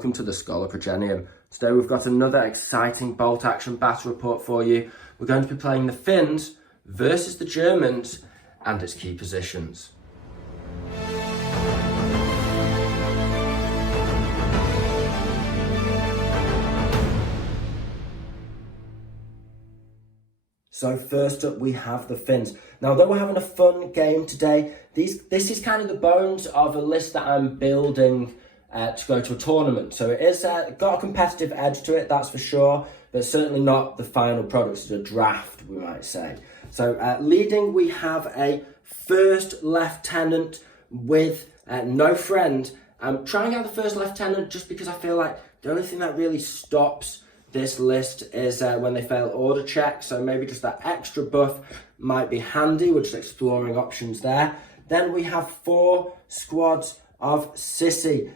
welcome to the Schola Progenium. Today we've got another exciting bolt action battle report for you. We're going to be playing the Finns versus the Germans and its key positions. So first up we have the Finns. Now although we're having a fun game today, this is kind of the bones of a list that I'm building to go to a tournament. So it is got a competitive edge to it, that's for sure, but certainly not the final product. It's a draft, we might say. So leading we have a first lieutenant with no friend. I'm trying out the first lieutenant just because I feel like the only thing that really stops this list is when they fail order checks, so maybe just that extra buff might be handy. We're just exploring options there. Then we have 4 squads of Sissy,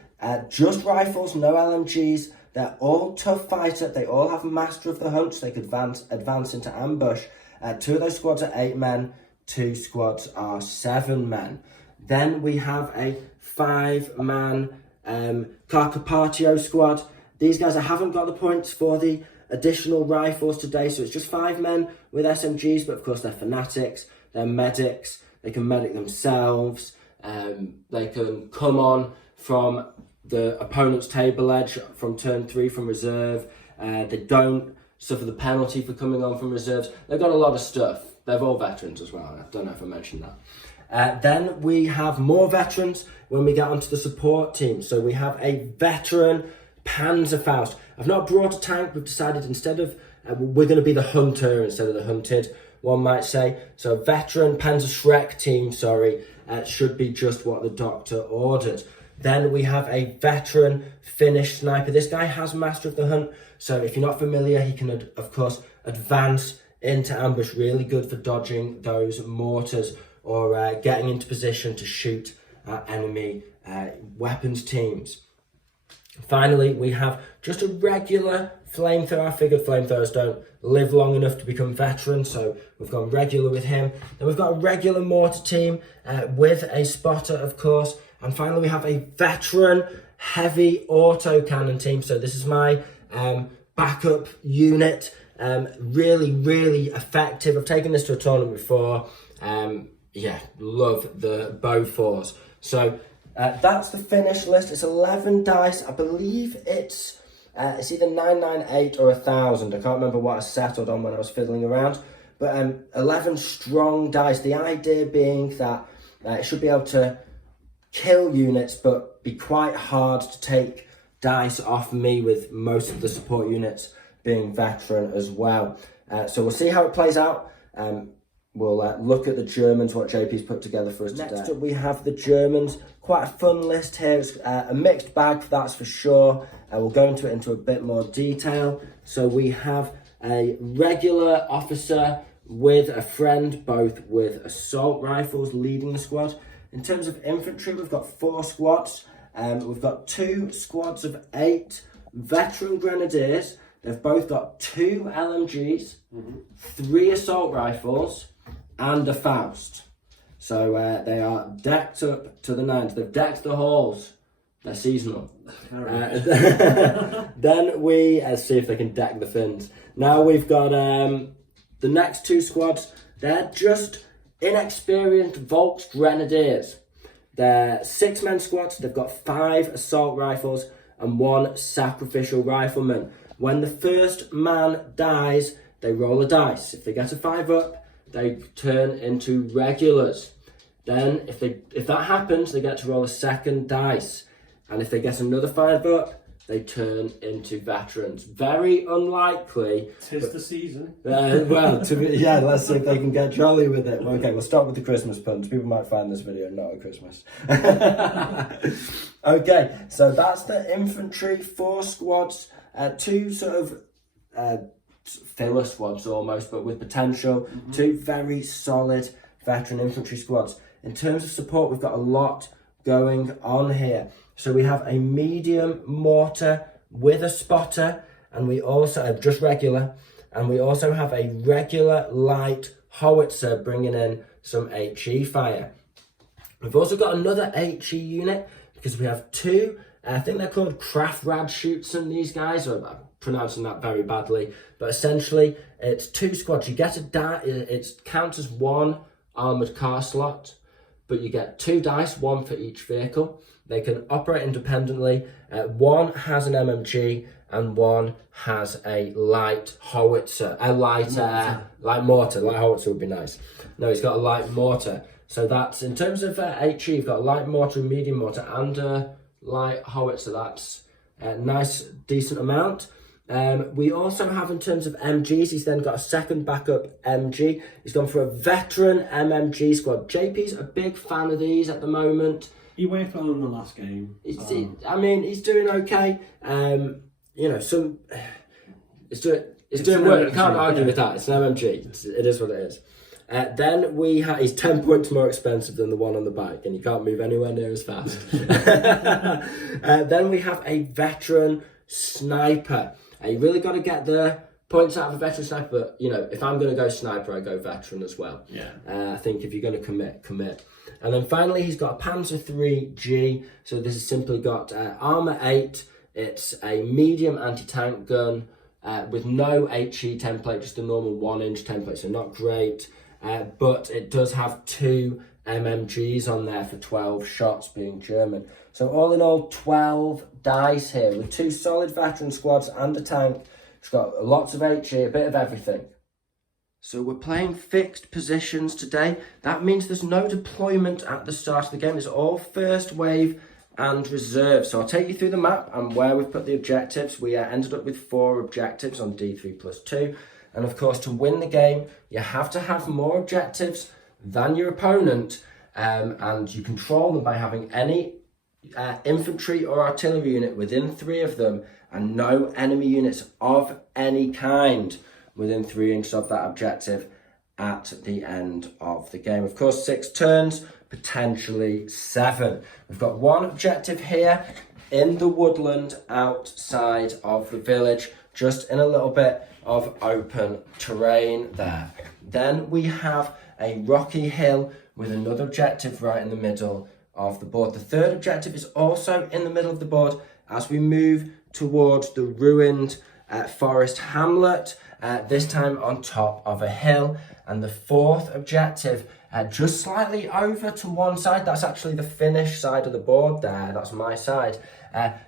just rifles, no LMGs. They're all tough fighter. They all have master of the hunt, so they could advance into ambush. 2 of those squads are 8 men, 2 squads are 7 men. Then we have a 5-man Carcapatio squad. These guys, I haven't got the points for the additional rifles today, so it's just 5 men with SMGs, but of course they're fanatics, they're medics, they can medic themselves, they can come on from the opponent's table edge from turn 3 from reserve, they don't suffer the penalty for coming on from reserves. They've got a lot of stuff. They're all veterans as well, I don't know if I mentioned that. Then we have more veterans when we get onto the support team. So we have a veteran Panzerfaust. I've not brought a tank. We've decided instead of we're going to be the hunter instead of the hunted, one might say. So veteran Panzer Shrek team, should be just what the doctor ordered. Then we have a veteran Finnish sniper. This guy has master of the hunt, so if you're not familiar, he can of course advance into ambush. Really good for dodging those mortars or getting into position to shoot at enemy weapons teams. Finally, we have just a regular flamethrower. I figured flamethrowers don't live long enough to become veterans, so we've gone regular with him. Then we've got a regular mortar team with a spotter, of course. And finally, we have a veteran heavy autocannon team. So this is my backup unit. Really, really effective. I've taken this to a tournament before. Yeah, love the Bofors. So that's the Finnish list. It's 11 dice. I believe it's either 998 or 1000. I can't remember what I settled on when I was fiddling around. But 11 strong dice. The idea being that it should be able to kill units, but be quite hard to take dice off me, with most of the support units being veteran as well. So we'll see how it plays out. We'll look at the Germans, what JP's put together for us today. Next up, we have the Germans. Quite a fun list here. It's a mixed bag, that's for sure. We'll go into it into a bit more detail. So we have a regular officer with a friend, both with assault rifles, leading the squad. In terms of infantry, we've got 4 squads. We've got 2 squads of 8 veteran Grenadiers. They've both got 2 LMGs, 3 assault rifles, and a Faust. So they are decked up to the nines. They've decked the halls. They're seasonal. Then let's see if they can deck the Finns. Now we've got the next 2 squads. They're just inexperienced Volks Grenadiers. They're 6-man squads. They've got 5 assault rifles and 1 sacrificial rifleman. When the first man dies, they roll a dice. If they get a 5 up, they turn into regulars. Then if that happens, they get to roll a second dice. And if they get another 5 up, they turn into veterans. Very unlikely. 'Tis the season. Let's see if they can get jolly with it. Okay, we'll start with the Christmas puns. People might find this video not at Christmas. Okay, so that's the infantry, 4 squads, 2 sort of filler squads almost, but with potential. 2 very solid veteran infantry squads. In terms of support, we've got a lot going on here. So we have a medium mortar with a spotter, and we also have just regular, and we also have a regular light howitzer bringing in some HE fire. We've also got another HE unit because we have 2 I think they're called Kraftrad-Schützen, these guys, or I'm pronouncing that very badly. But essentially, it's 2 squads. You get a die, it counts as 1 armoured car slot, but you get 2 dice, 1 for each vehicle. They can operate independently. 1 has an MMG and 1 has a light howitzer, light mortar. Light howitzer would be nice. No, he's got a light mortar. So that's, in terms of HE, you've got a light mortar, a medium mortar, and a light howitzer. That's a nice, decent amount. We also have, in terms of MGs, he's then got a second backup MG. He's gone for a veteran MMG squad. JP's a big fan of these at the moment. He worked well in the last game. I mean, he's doing okay. You know, it's doing work. You can't argue with that. It's an MMG. It is what it is. Then we have, he's 10 points more expensive than the one on the bike, and you can't move anywhere near as fast. Then we have a veteran sniper. You really got to get the points out of a veteran sniper, but you know, if I'm going to go sniper, I go veteran as well. Yeah. I think if you're going to commit. And then finally, he's got a Panzer 3G. So this has simply got armor 8. It's a medium anti-tank gun with no HE template, just a normal 1-inch template. So not great, but it does have 2 MMGs on there for 12 shots, being German. So all in all, 12 dice here with 2 solid veteran squads and a tank. It's got lots of HE, a bit of everything. So we're playing fixed positions today. That means there's no deployment at the start of the game. It's all first wave and reserve. So I'll take you through the map and where we've put the objectives. We ended up with 4 objectives on D3+2. And of course, to win the game, you have to have more objectives than your opponent. And you control them by having any infantry or artillery unit within 3 of them and no enemy units of any kind within 3 inches of that objective at the end of the game. Of course, 6 turns, potentially 7. We've got 1 objective here in the woodland outside of the village, just in a little bit of open terrain there. Then we have a rocky hill with another objective right in the middle of the board. The 3rd objective is also in the middle of the board as we move towards the ruined forest hamlet, this time on top of a hill. And the 4th objective, just slightly over to one side, that's actually the Finnish side of the board there, that's my side,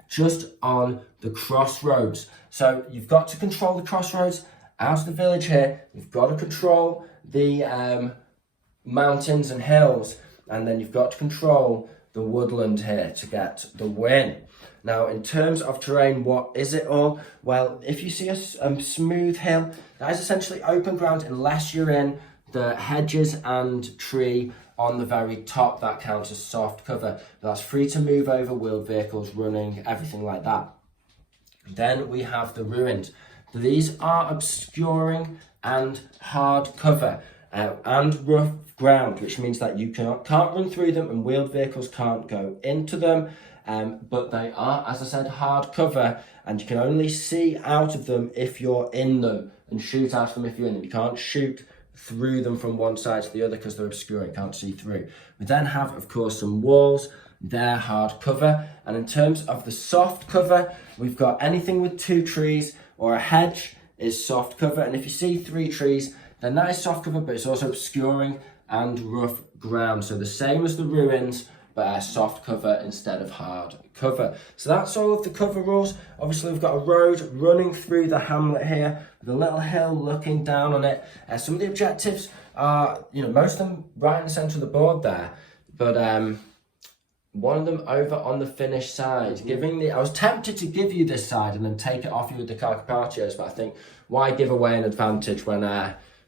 just on the crossroads. So you've got to control the crossroads out of the village here, you've got to control the mountains and hills, and then you've got to control the woodland here to get the win. Now, in terms of terrain, what is it all? Well, if you see a smooth hill, that is essentially open ground unless you're in the hedges and tree on the very top. That counts as soft cover. That's free to move over, wheeled vehicles, running, everything like that. Then we have the ruined. These are obscuring and hard cover and rough ground, which means that you can't run through them and wheeled vehicles can't go into them. But they are, as I said, hard cover, and you can only see out of them if you're in them and shoot out of them if you're in them. You can't shoot through them from one side to the other because they're obscuring, can't see through. We then have, of course, some walls. They're hard cover. And in terms of the soft cover, we've got anything with 2 trees or a hedge is soft cover. And if you see 3 trees, then that is soft cover, but it's also obscuring and rough ground. So the same as the ruins, but soft cover instead of hard cover. So that's all of the cover rules. Obviously, we've got a road running through the hamlet here with a little hill looking down on it. Some of the objectives are, most of them right in the centre of the board there, but one of them over on the Finnish side. I was tempted to give you this side and then take it off you with the Carpaccios, but I think why give away an advantage when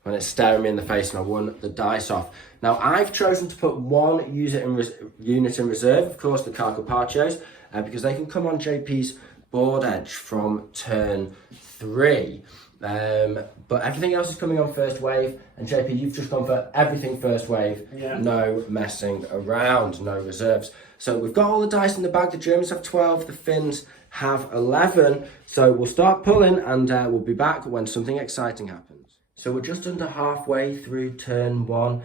it's staring me in the face and I won the dice off. Now, I've chosen to put 1 unit in reserve, of course, the Carpaccios, because they can come on JP's board edge from turn 3. But everything else is coming on first wave, and JP, you've just gone for everything first wave. Yeah. No messing around, no reserves. So we've got all the dice in the bag. The Germans have 12, the Finns have 11. So we'll start pulling, and we'll be back when something exciting happens. So we're just under halfway through turn 1.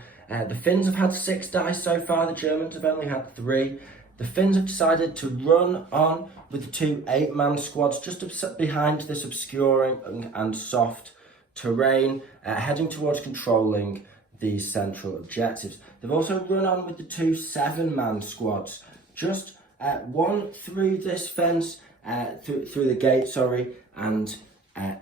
The Finns have had 6 dice so far, the Germans have only had 3. the Finns have decided to run on with the 2 8-man squads just behind this obscuring and soft terrain, heading towards controlling these central objectives. They've also run on with the 2 7-man squads, just one through this fence, through the gate, and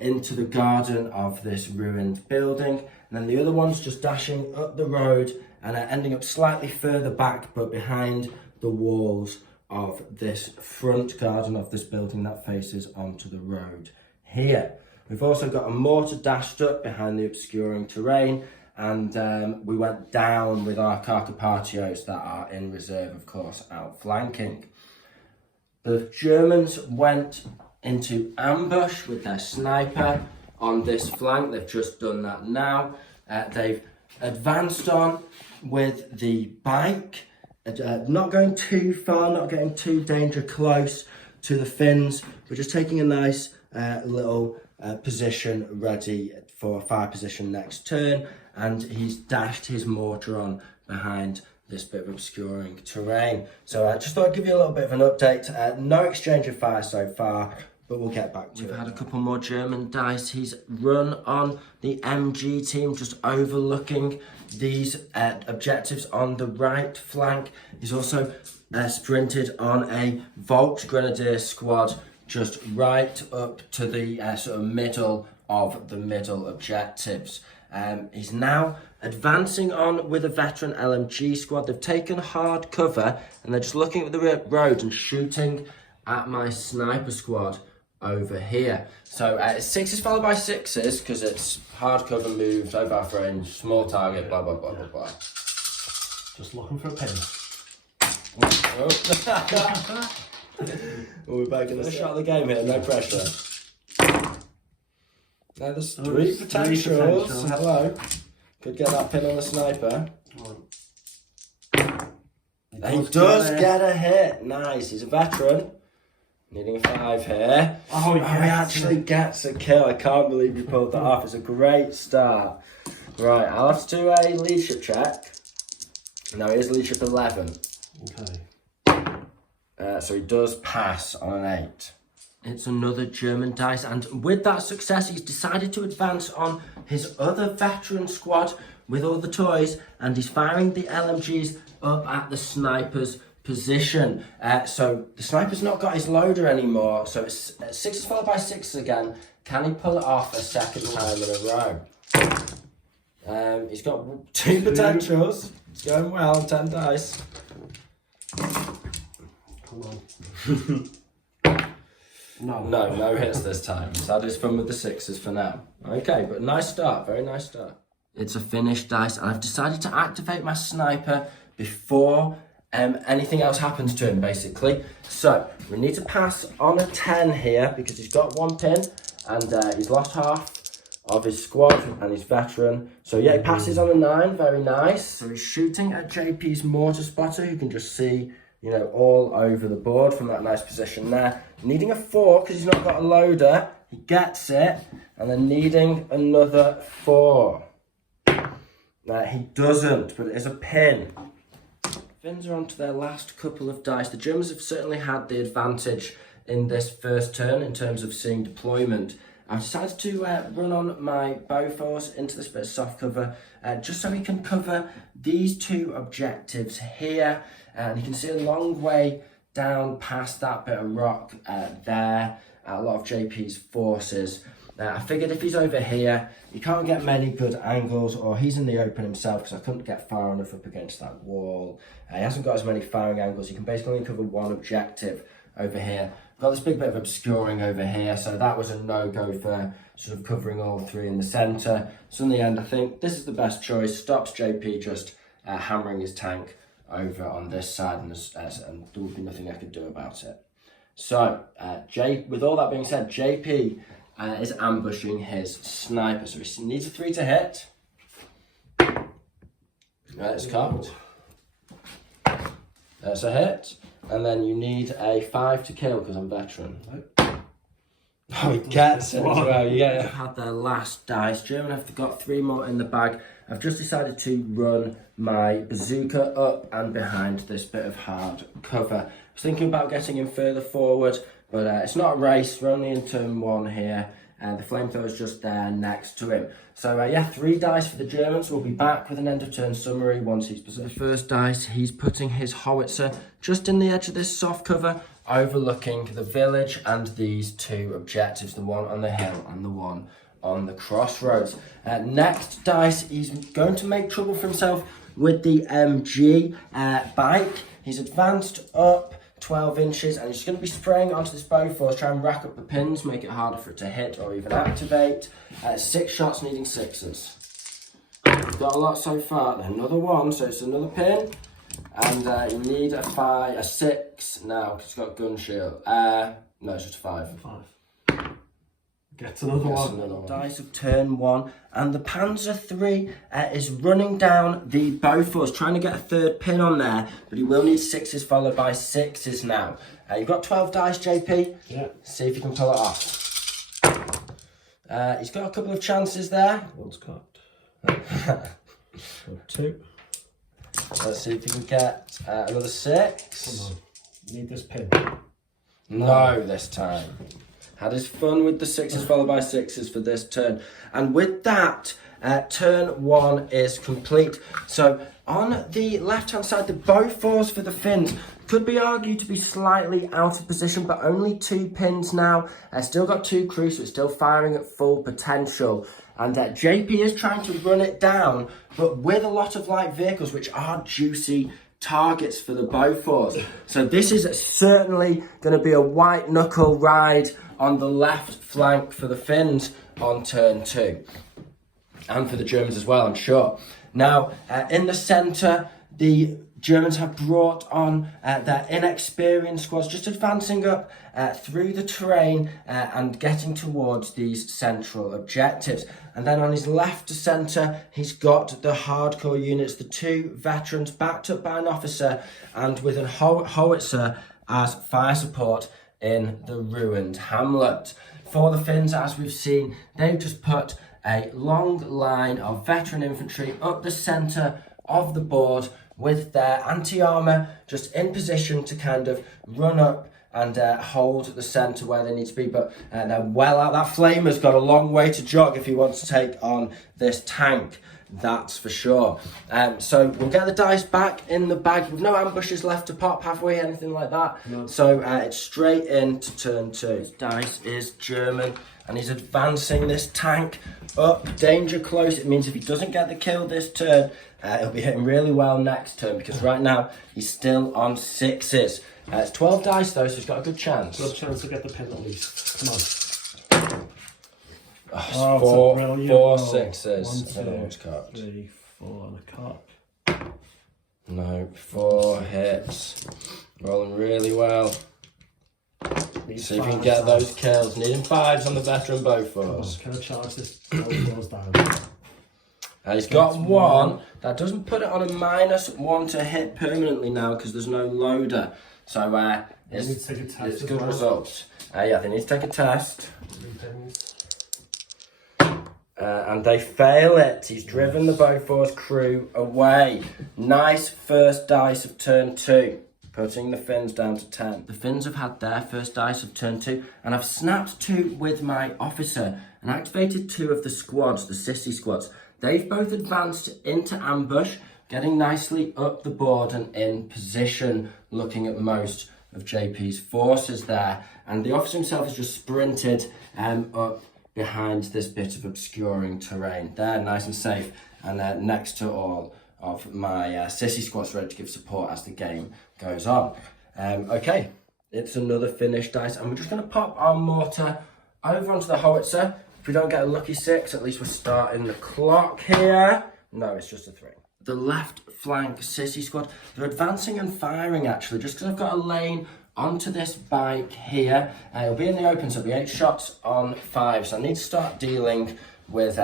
into the garden of this ruined building. And then the other one's just dashing up the road and ending up slightly further back, but behind the walls of this front garden of this building that faces onto the road here. We've also got a mortar dashed up behind the obscuring terrain, and we went down with our Carcapatios that are in reserve, of course, outflanking. The Germans went into ambush with their sniper on this flank. They've just done that now. They've advanced on with the bike, not going too far, not getting too danger close to the Finns. We're just taking a nice little position ready for fire position next turn, and he's dashed his mortar on behind this bit of obscuring terrain. So I just thought I'd give you a little bit of an update. No exchange of fire so far, but we'll get back to it. We've had a couple more German dice. He's run on the MG team, just overlooking these objectives on the right flank. He's also sprinted on a Volks Grenadier squad, just right up to the sort of middle of the middle objectives. He's now advancing on with a veteran LMG squad. They've taken hard cover and they're just looking at the road and shooting at my sniper squad over here. So 6s followed by 6s because it's hard cover, moves, over half range, small target, blah, blah, blah, blah, blah. Just looking for a pin. We're back in the shot of the game here, no pressure. Now there's 3 potentials. Hello. Could get that pin on the sniper. He does get a hit. Nice. He's a veteran. Needing a 5 here. Oh, he actually gets a kill. I can't believe he pulled that off. It's a great start. Right, I'll have to do a leadership check. Now he is leadership 11. Okay. So he does pass on an 8. It's another German dice, and with that success, he's decided to advance on his other veteran squad with all the toys, and he's firing the LMGs up at the sniper's position. So the sniper's not got his loader anymore, so it's 6s followed by 6s again. Can he pull it off a second time in a row? He's got 2 potentials. It's going well on 10 dice. Come on. No hits this time. He's had his fun with the 6s for now. Okay, but nice start, very nice start. It's a Finnish dice, and I've decided to activate my sniper before anything else happens to him, basically. So, we need to pass on a 10 here, because he's got 1 pin, and he's lost half of his squad, and he's veteran. So yeah, he passes on a 9, very nice. So he's shooting at JP's mortar spotter, who can just see, you know, all over the board from that nice position there. Needing a 4 because he's not got a loader. He gets it, and then needing another 4. He doesn't, but it is a pin. Finns are on to their last couple of dice. The Germans have certainly had the advantage in this first turn in terms of seeing deployment. I've decided to run on my Bofors into this bit of soft cover, just so we can cover these 2 objectives here. And you can see a long way down past that bit of rock there, a lot of JP's forces. I figured if he's over here, you can't get many good angles, or he's in the open himself because I couldn't get far enough up against that wall. He hasn't got as many firing angles. You can basically only cover 1 objective over here. Got this big bit of obscuring over here, so that was a no-go for sort of covering all 3 in the centre. So in the end, I think this is the best choice. Stops JP just hammering his tank over on this side, and there would be nothing I could do about it. So, with all that being said, JP is ambushing his sniper, so he needs a 3 to hit. It's cocked. That's a hit. And then you need a 5 to kill because I'm veteran. Oh, it gets it as well, yeah. I've had their last dice. German have got 3 more in the bag. I've just decided to run my bazooka up and behind this bit of hard cover. I was thinking about getting him further forward, but it's not a race. We're only in turn 1 here. The flamethrower's just there next to him. So yeah, 3 dice for the Germans. We'll be back with an end of turn summary once he's positioned. The first dice, he's putting his howitzer just in the edge of this soft cover, overlooking the village and these 2 objectives, the one on the hill and the one on the crossroads. Next dice, he's going to make trouble for himself with the MG bike. He's advanced up 12 inches and he's just going to be spraying onto this Bofors, try and rack up the pins, make it harder for it to hit or even activate. 6 shots needing 6s. We've got a lot so far. Another 1, so it's another pin. And you need a 6 now because it's got gun shield. No, it's just a 5. 5. Gets another one. Dice of turn 1, and the Panzer III is running down the Bofors, trying to get a 3rd pin on there, but he will need 6s followed by 6s now. You've got 12 dice, JP. Yeah. See if you can pull it off. He's got a couple of chances there. One's cocked. 2. Let's see if you can get another 6. Come on. Need this pin. No, this time. Had his fun with the 6s followed by 6s for this turn. And with that, turn 1 is complete. So on the left-hand side, the Bofors for the Finns could be argued to be slightly out of position, but only 2 pins now. Still got 2 crews, so it's still firing at full potential. And JP is trying to run it down, but with a lot of light vehicles, which are juicy targets for the Bofors. So this is certainly going to be a white knuckle ride on the left flank for the Finns on turn 2. And for the Germans as well, I'm sure. Now, in the centre, the Germans have brought on their inexperienced squads, just advancing up through the terrain and getting towards these central objectives. And then on his left to centre, he's got the hardcore units, the 2 veterans backed up by an officer and with a howitzer as fire support in the ruined hamlet. For the Finns, as we've seen, they've just put a long line of veteran infantry up the centre of the board with their anti-armour just in position to kind of run up and hold the centre where they need to be. But they're well out. That flamer's got a long way to jog if he wants to take on this tank. That's for sure. So we'll get the dice back in the bag with no ambushes left to pop, have we? Anything like that? No. So it's straight into turn 2. This dice is German and he's advancing this tank up danger close. It means if he doesn't get the kill this turn, he'll be hitting really well next turn because right now he's still on 6s. It's 12 dice though, so he's got a good chance. Good chance to get the pin at least. Come on. Oh, 4 6s. 1, 2, one's cocked. 3, 4 and a cock. No, 4 hits. Rolling really well. See if you can get those kills. Needing 5s on the veteran Bofors. Can I charge this Bofors down? He's got 1. That doesn't put it on a -1 to hit permanently now because there's no loader. So it's good results. Yeah, they need to take a test. And they fail it. He's driven the Bofors crew away. Nice first dice of turn 2, putting the Finns down to 10. The Finns have had their first dice of turn 2, and I've snapped 2 with my officer and activated 2 of the squads, the sissy squads. They've both advanced into ambush, getting nicely up the board and in position, looking at most of JP's forces there. And the officer himself has just sprinted up behind this bit of obscuring terrain. They're nice and safe, and they're next to all of my sissy squads ready to give support as the game goes on. Okay, it's another Finnish dice, and we're just going to pop our mortar over onto the howitzer. If we don't get a lucky 6, at least we're starting the clock here. No, it's just a 3. The left flank sissy squad, they're advancing and firing actually, just because I've got a lane onto this bike here. It'll be in the open, so it'll be 8 shots on 5. So I need to start dealing with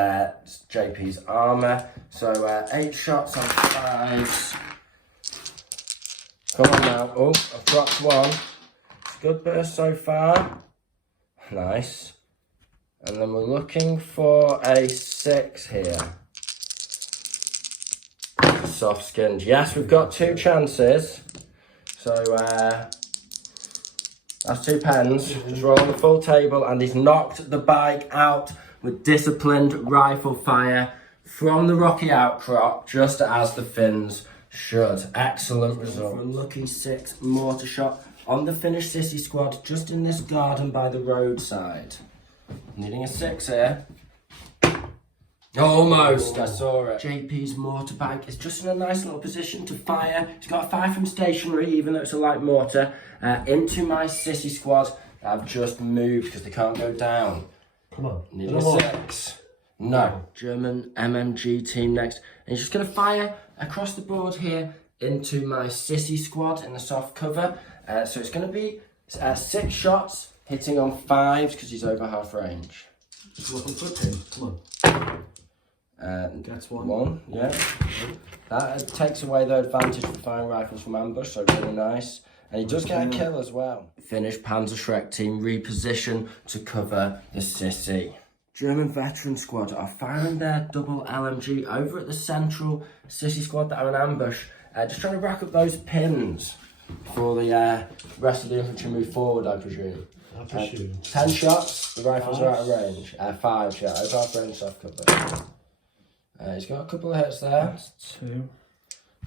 JP's armour. So 8 shots on 5s. Come on now. Oh, I've dropped 1. It's a good burst so far. Nice. And then we're looking for a 6 here. Soft skinned. Yes, we've got 2 chances. So that's 2 pens. Just roll on the full table, and he's knocked the bike out with disciplined rifle fire from the rocky outcrop, just as the Finns should. Excellent result. For a lucky 6 mortar shot on the Finnish sissy squad, just in this garden by the roadside. Needing a 6 here. Almost, I saw it. JP's mortar bike is just in a nice little position to fire. He's got to fire from stationary, even though it's a light mortar, into my sissy squad that I've just moved because they can't go down. Come on. Needing a 6. No. German MMG team next. And he's just going to fire across the board here into my sissy squad in the soft cover. So it's going to be 6 shots, hitting on 5s because he's over half range. Just looking for a pin. Come on. Gets one, yeah. That takes away the advantage for firing rifles from ambush, so really nice. And he does get a kill as well. Finnish Panzerschreck team reposition to cover the sissy. German veteran squad are firing their double LMG over at the central sissy squad that are in ambush. Just trying to rack up those pins before the rest of the infantry move forward, I presume. 10 shots, the rifles are out of range. 5, yeah, over half range soft cover. He's got a couple of hits there. That's 2.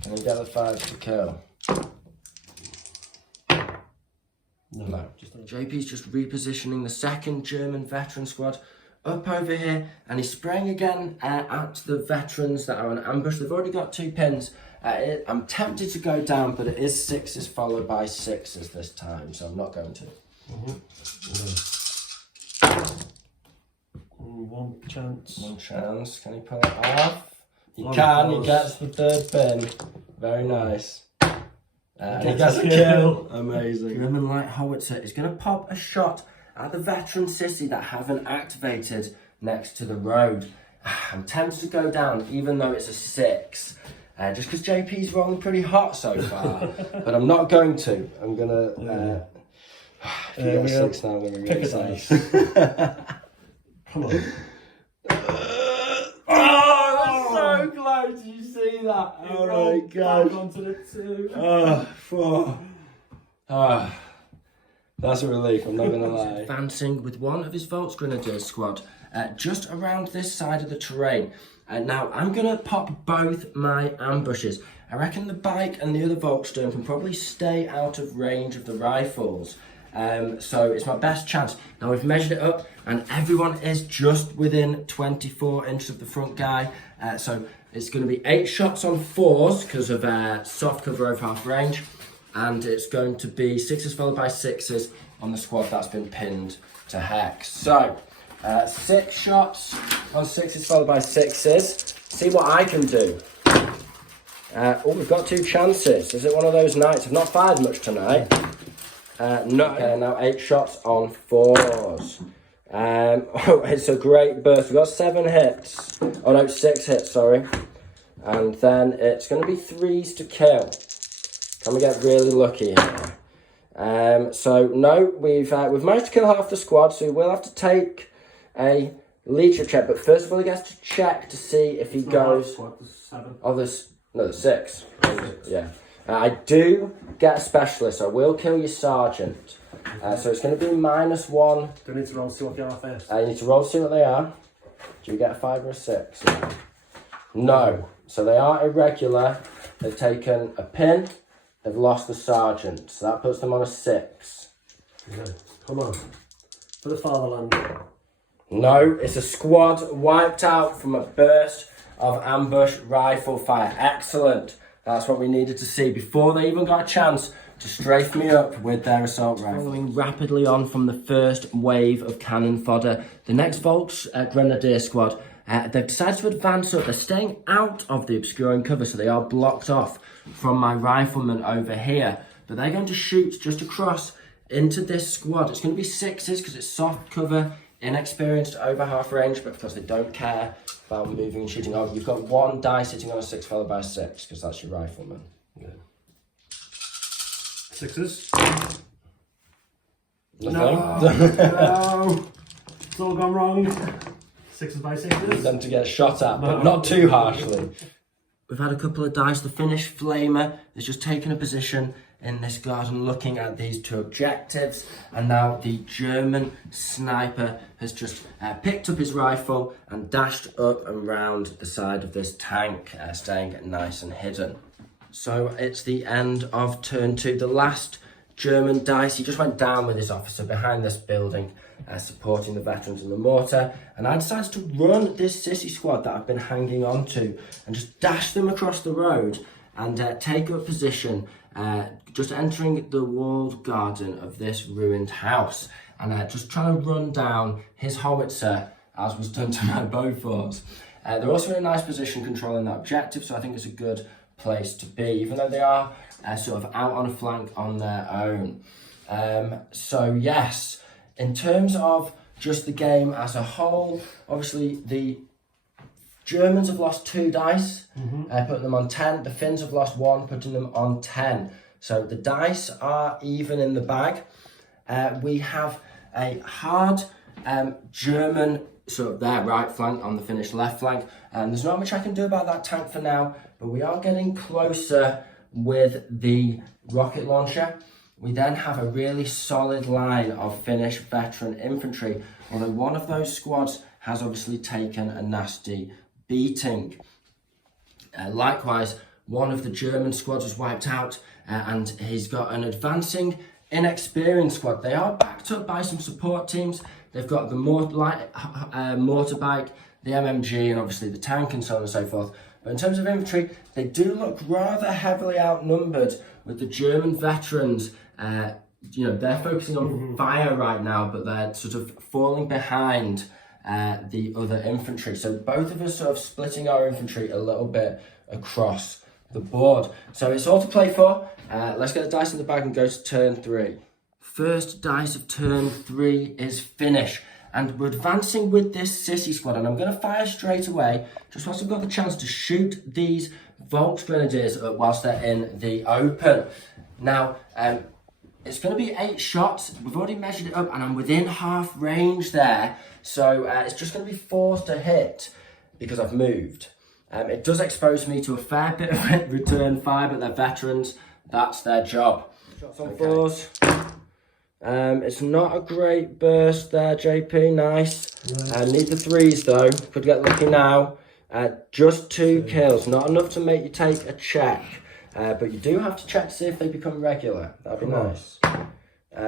Can he get the 5 to kill? No. JP's just repositioning the second German veteran squad up over here, and he's spraying again at the veterans that are on ambush. They've already got 2 pins. I'm tempted to go down, but it is 6s followed by 6s this time, so I'm not going to. One chance. One chance. Can he pull it off? He can. He gets the 3rd pin. Very nice. And he gets a kill. Amazing. German light howitzer is going to pop a shot at the veteran sissy that haven't activated next to the road. I'm tempted to go down, even though it's a 6. Just because JP's rolling pretty hot so far. But I'm not going to. I'm going to... if you get a 6 now, I'm going to be really excited. Come on. Oh, that's so close. Did you see that? Oh my god. Onto the 2. That's a relief, I'm not going to lie. Advancing with one of his Volks Grenadiers squad just around this side of the terrain. Now, I'm going to pop both my ambushes. I reckon the bike and the other Volksturm can probably stay out of range of the rifles. So it's my best chance. Now we've measured it up and everyone is just within 24 inches of the front guy. So it's going to be 8 shots on 4s because of soft cover over half range. And it's going to be 6s followed by 6s on the squad that's been pinned to hex. So 6 shots on 6s followed by 6s. See what I can do. We've got 2 chances. Is it one of those nights? I've not fired much tonight. No. Okay, now 8 shots on 4s. It's a great burst. We've got 7 hits. Oh no, 6 hits, sorry. And then it's going to be 3s to kill. Can we get really lucky here? So no, we've managed to kill half the squad, so we will have to take a leadership check. But first of all, he gets to check to see if he goes. There's 7. Oh, there's 6. Yeah. I do get a specialist, so I will kill your sergeant. So it's going to be -1. Do I need to roll to see what they are first? You need to roll to see what they are. Do you get a 5 or a 6? No. So they are irregular. They've taken a pin. They've lost the sergeant. So that puts them on a 6. Okay. Come on. For the fatherland. No, it's a squad wiped out from a burst of ambush rifle fire. Excellent. That's what we needed to see before they even got a chance to strafe me up with their assault rifle. Following rapidly on from the first wave of cannon fodder, the next Volks Grenadier squad, they've decided to advance up. They're staying out of the obscuring cover, so they are blocked off from my riflemen over here. But they're going to shoot just across into this squad. It's going to be 6s because it's soft cover, inexperienced over half range, but because they don't care about moving and shooting. Oh, you've got 1 die sitting on a 6 followed by a 6 because that's your rifleman. Yeah. 6s. Nothing. No. all gone wrong. 6s by 6s. Them to get shot at, but not too harshly. We've had a couple of dice. The Finnish flamer has just taken a position in this garden looking at these two objectives, and now the German sniper has just picked up his rifle and dashed up and round the side of this tank, staying nice and hidden. So it's the end of turn 2. The last German dice, he just went down with his officer behind this building, supporting the veterans in the mortar, and I decided to run this sissy squad that I've been hanging on to and just dash them across the road and take up position, just entering the walled garden of this ruined house, and just trying to run down his howitzer as was done to my Bofors. They're also in a nice position controlling that objective, so I think it's a good place to be, even though they are sort of out on a flank on their own. So yes, in terms of just the game as a whole, obviously the Germans have lost 2 dice, putting them on 10. The Finns have lost 1, putting them on 10. So the dice are even in the bag. We have a hard German sort of their right flank on the Finnish left flank. There's not much I can do about that tank for now, but we are getting closer with the rocket launcher. We then have a really solid line of Finnish veteran infantry, although one of those squads has obviously taken a nasty beating. Likewise, one of the German squads was wiped out, and he's got an advancing inexperienced squad. They are backed up by some support teams. They've got the mortar bike, the MMG, and obviously the tank and so on and so forth. But in terms of infantry, they do look rather heavily outnumbered with the German veterans. They're focusing on fire right now, but they're sort of falling behind the other infantry. So both of us sort of splitting our infantry a little bit across the board. So it's all to play for. Let's get the dice in the bag and go to turn 3. First dice of turn 3 is Finnish. And we're advancing with this sissy squad, and I'm going to fire straight away, just once I've got the chance to shoot these Grenadiers whilst they're in the open. Now, it's going to be 8 shots. We've already measured it up, and I'm within half range there. So it's just going to be 4 to hit because I've moved. It does expose me to a fair bit of return fire, but they're veterans. That's their job. Shots on 4s. It's not a great burst there, JP. Nice. Need the 3s though. Could get lucky now. Just 2 kills. Not enough to make you take a check. But you do have to check to see if they become regular. That'd be nice.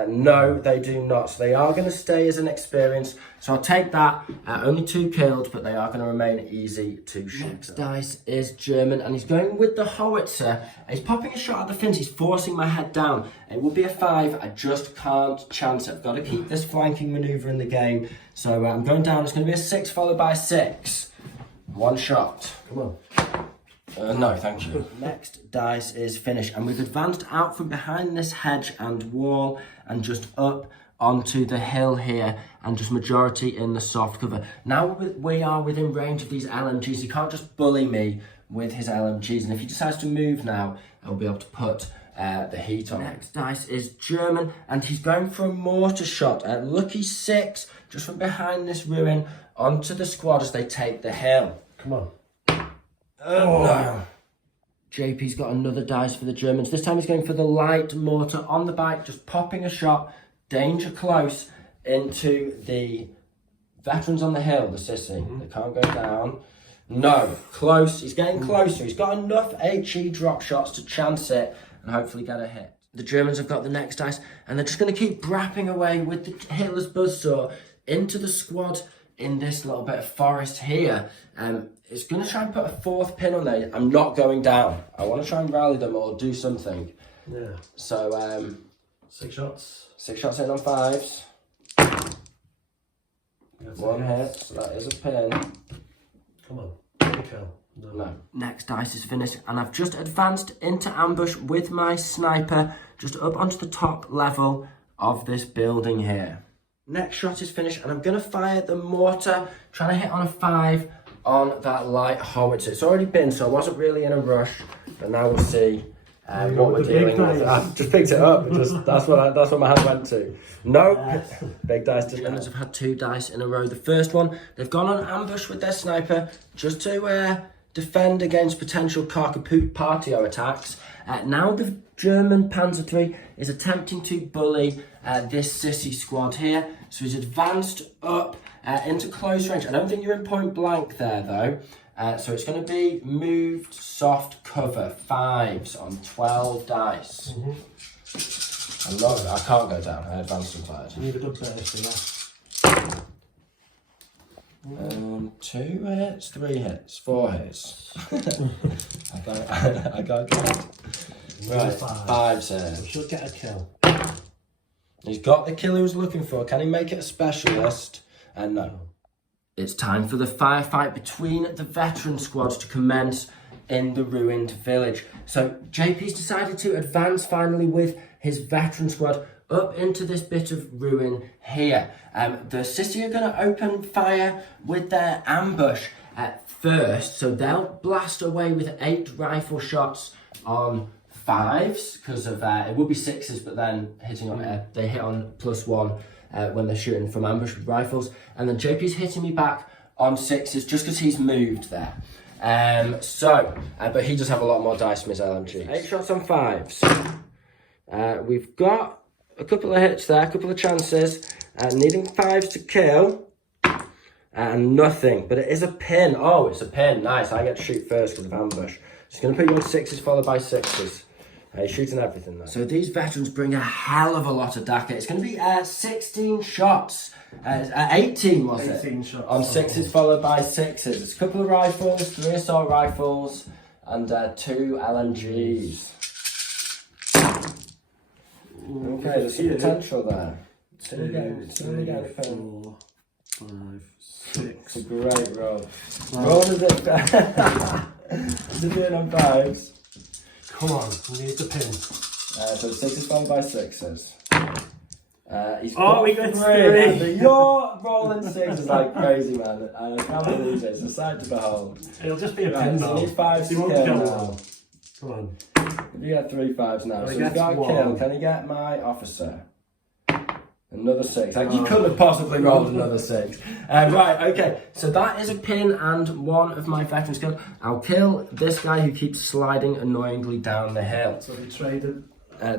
No, they do not. So they are going to stay as an experience. So I'll take that. Only 2 killed, but they are going to remain easy to shoot. Next dice is German, and he's going with the howitzer. He's popping a shot at the Finns. He's forcing my head down. It will be a 5. I just can't chance it. I've got to keep this flanking manoeuvre in the game. So I'm going down. It's going to be a 6 followed by a 6. 1 shot. Come on. No, thank you. Next dice is Finnish, and we've advanced out from behind this hedge and wall and just up onto the hill here, and just majority in the soft cover. Now we are within range of these LMGs. He can't just bully me with his LMGs, and if he decides to move now, I'll be able to put the heat on. Next dice is German, and he's going for a mortar shot at lucky 6, just from behind this ruin onto the squad as they take the hill. Come on. No. JP's got another dice for the Germans. This time he's going for the light mortar on the bike, just popping a shot, danger close, into the veterans on the hill, the sissy. They can't go down. No, close. He's getting closer. He's got enough HE drop shots to chance it and hopefully get a hit. The Germans have got the next dice, and they're just going to keep brapping away with the Hitler's buzzsaw into the squad in this little bit of forest here. It's going to try and put a 4th pin on there. I'm not going down. I want to try and rally them or do something. Yeah. So, 6 shots. 6 shots in on 5s. 1 hit, so that is a pin. Come on. Kill. No. Next dice is finished, and I've just advanced into ambush with my sniper just up onto the top level of this building here. Next shot is finished, and I'm going to fire the mortar, trying to hit on a 5 on that light howitzer. It's already been, so I wasn't really in a rush, but now we'll see what we're dealing with. I just picked it up. That's what my hand went to. No, big dice. The Finlands have had 2 dice in a row. The first one, they've gone on ambush with their sniper just to defend against potential Carcapatio attacks. Now the German Panzer III is attempting to bully this sissy squad here. So he's advanced up into close range. I don't think you're in point blank there though. So it's going to be moved soft cover 5s on 12 dice. I can't go down. I advanced and fired. You need a good burst here. 2 hits, 3 hits, 4 hits. I got it. Right, 5 says. We should get a kill. He's got the kill he was looking for. Can he make it a specialist? No. It's time for the firefight between the veteran squads to commence in the ruined village. So JP's decided to advance finally with his veteran squad up into this bit of ruin here. The Sissy are going to open fire with their ambush at first. So they'll blast away with 8 rifle shots on 5s because of it would be 6s, but then hitting on they hit on +1 when they're shooting from ambush with rifles, and then JP's hitting me back on 6s just because he's moved there. But he does have a lot more dice from his LMG. 8 shots on 5s. We've got a couple of hits there, a couple of chances, needing 5s to kill, and nothing. But it is a pin. Oh, it's a pin. Nice. I get to shoot first because of ambush. It's going to put you on 6s followed by 6s. He's shooting everything though. So these veterans bring a hell of a lot of DACA. It's going to be 16 shots. 18 was it? 18 shots. On 6s followed by 6s. It's a couple of rifles, 3 assault rifles, and 2 LMGs. Okay, there's some potential there. 2, 3, 4, 5, 6. It's a great roll. Roll is it? Is it doing on 5s? Come on, we need the pin. So 6s followed by 6s. We got 3. You're rolling 6s like crazy, man. I can't believe it. It's a sight to behold. It'll just be a Right, pin so now. you need 5s to You won't kill kill now. now. Come on. You get 3 5s now. Well, So he he's gets got a 1. kill. Can he get my officer? Another 6. Like, you couldn't have possibly rolled another 6. Right, okay. So that is a pin and 1 of my veterans killed. I'll kill this guy who keeps sliding annoyingly down the hill. So we traded.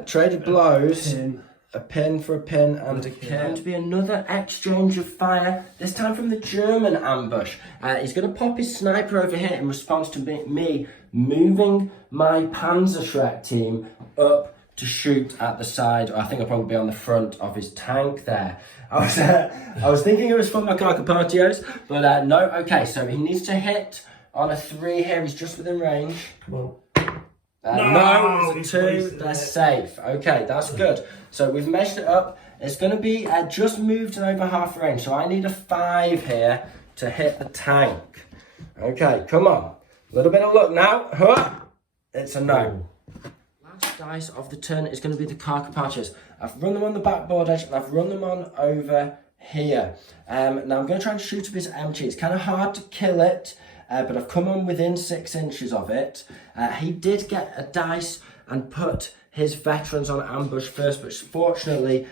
Traded blows. Pin. A pin for a pin and a kill. Going to be another exchange of fire, this time from the German ambush. He's going to pop his sniper over here in response to me moving my Panzerschreck team up to shoot at the side. I think I'll probably be on the front of his tank there. I was thinking it was from my Carcapatios, but no. Okay, so he needs to hit on a 3 here. He's just within range. Come on. No, it's a 2. They're safe. Okay, that's good. So we've measured it up. It's going to be just moved and over half range. So I need a 5 here to hit the tank. Okay, come on. A little bit of luck now. Huh. It's a no. Last dice of the turn is going to be the Carcapatios. I've run them on the backboard edge and I've run them on over here. Now I'm going to try and shoot up his MG. It's kind of hard to kill it. But I've come on within 6 inches of it. He did get a dice and put his veterans on ambush first, but fortunately,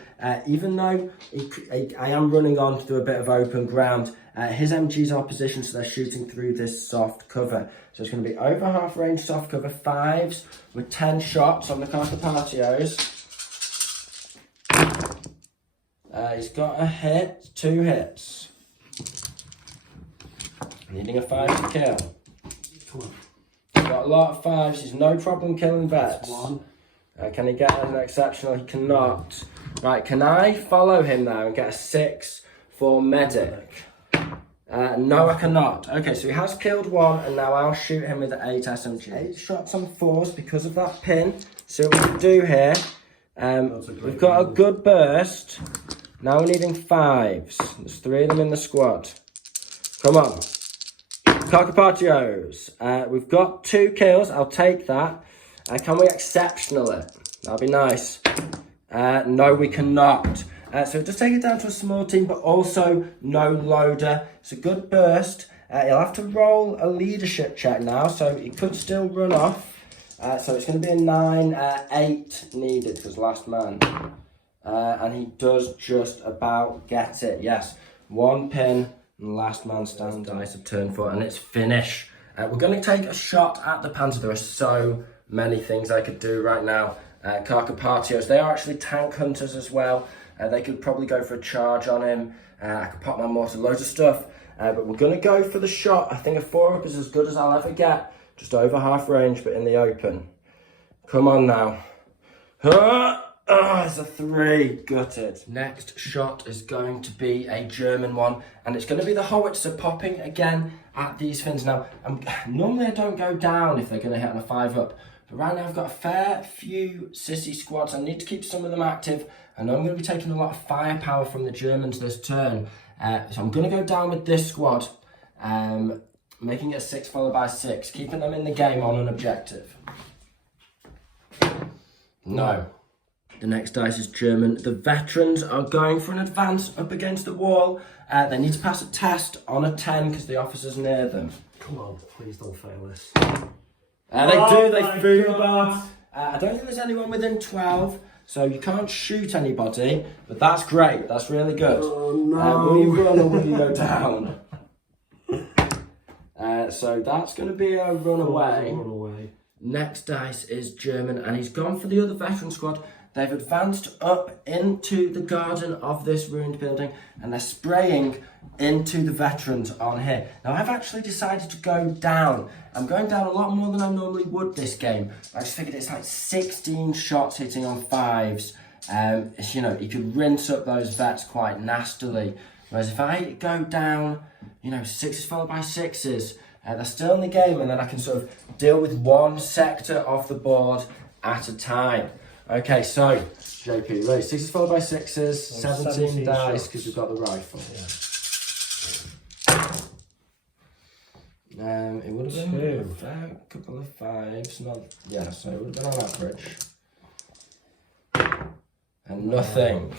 even though I am running on through a bit of open ground, his MGs are positioned so they're shooting through this soft cover. So it's going to be over half range soft cover 5s with 10 shots on the Carcapatios. He's got a hit, 2 hits. Needing a 5 to kill. Come on. He's got a lot of 5s. He's no problem killing vets. 1. Can he get an exceptional? He cannot. Right, can I follow him now and get a 6 for medic? No, I cannot. Okay, so he has killed 1, and now I'll shoot him with 8 SMG. 8 shots on 4s because of that pin. See what we can do here. We've got a good burst. Now we're needing 5s. There's 3 of them in the squad. Come on. Carcapatios. We've got 2 kills. I'll take that. Can we exceptional it? That'll be nice. No, we cannot. So it does take it down to a small team, but also no loader. It's a good burst. He'll have to roll a leadership check now, so he could still run off. So it's going to be a 9, 8 needed because last man. And he does just about get it. Yes, 1 pin and last man stand dice of turn 4 and it's Finnish. We're going to take a shot at the Panzer. There are so many things I could do right now. Carcapatios, they are actually tank hunters as well. They could probably go for a charge on him. I could pop my mortar, loads of stuff. But we're going to go for the shot. I think a 4-up is as good as I'll ever get. Just over half range, but in the open. Come on now. It's a 3. Gutted. Next shot is going to be a German one. And it's going to be the howitzer popping again at these Finns. Now, normally I don't go down if they're going to hit on a 5-up. But right now I've got a fair few sissy squads. I need to keep some of them active. I know I'm going to be taking a lot of firepower from the Germans this turn. So I'm going to go down with this squad. Making it a 6 followed by 6. Keeping them in the game on an objective. No. The next dice is German. The veterans are going for an advance up against the wall. They need to pass a test on a 10 because the officer's near them. Come on, please don't fail this. They do, they foobar. I don't think there's anyone within 12, so you can't shoot anybody, but that's great, that's really good. Oh no. Will you run or will you go down? So that's going to be a run away. Next dice is German, and he's gone for the other veteran squad. They've advanced up into the garden of this ruined building, and they're spraying into the veterans on here. Now, I've actually decided to go down. I'm going down a lot more than I normally would this game. I just figured it's like 16 shots hitting on 5s. You know, you could rinse up those vets quite nastily. Whereas if I go down, you know, 6s followed by 6s, they're still in the game, and then I can sort of deal with one sector of the board at a time. Okay, so JP, ready? 6s followed by 6s, 17 dice because we've got the rifle. Yeah. It would have been a couple of 5s, so it would have been on average. And nothing.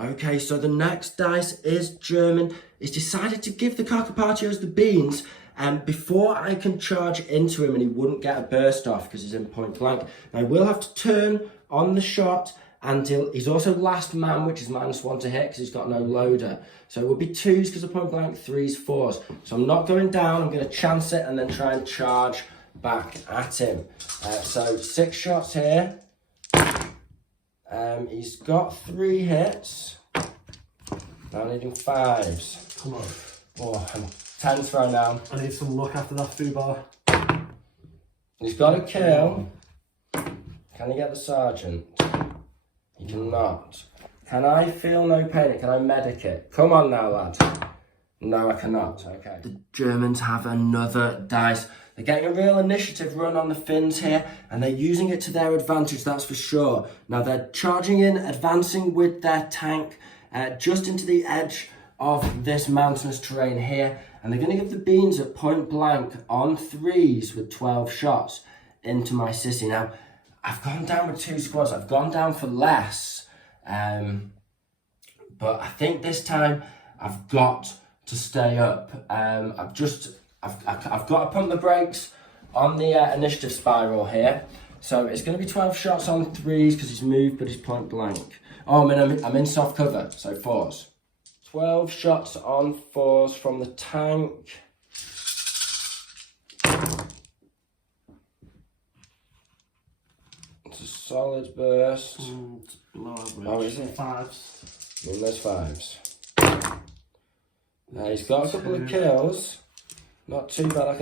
Okay, so the next dice is German. He's decided to give the Carcapatios the beans before I can charge into him and he wouldn't get a burst off because he's in point blank. Now, I will have to turn on the shot until he's also last man, which is -1 to hit because he's got no loader. So it will be 2s because of point blank, 3s, 4s. So I'm not going down, I'm going to chance it and then try and charge back at him. So 6 shots here. He's got 3 hits. Now needing 5s. Come on. Oh, I'm 10s right now. I need some luck after that foobar. He's got a kill. Can he get the sergeant? He cannot. Can I feel no pain? Can I medic it? Come on now, lad. No, I cannot. Okay. The Germans have another dice. They're getting a real initiative run on the Finns here, and they're using it to their advantage, that's for sure. Now, they're charging in, advancing with their tank just into the edge of this mountainous terrain here, and they're going to give the beans at point blank on 3s with 12 shots into my sissy. Now, I've gone down with 2 squads. I've gone down for less, but I think this time I've got to stay up. I've got to pump the brakes on the initiative spiral here. So it's going to be 12 shots on 3s because he's moved, but he's point blank. Oh, I'm in soft cover, so 4s. 12 shots on 4s from the tank. It's a solid burst. It's below average. Oh, is it? 5s. And there's 5s. He's got a couple of kills. Not too bad. I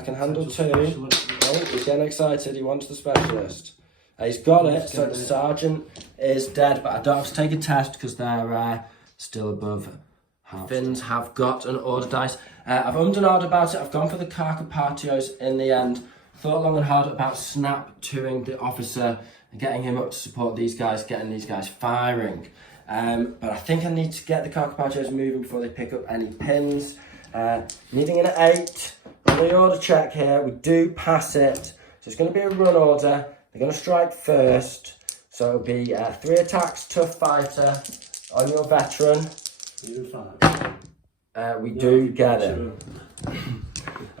can handle 2. Oh, he's getting excited. He wants the specialist. He's got it. So the sergeant is dead, but I don't have to take a test because they're still above half. Finns have got an order dice. I've ummed and ahed about it. I've gone for the Carcapatios in the end. Thought long and hard about snap toing the officer and getting him up to support these guys, getting these guys firing. But I think I need to get the Carcapatios moving before they pick up any pins. Needing an 8 on the order check here. We do pass it. So it's going to be a run order. They're going to strike first. So it'll be 3 attacks, tough fighter on your veteran. We do get him.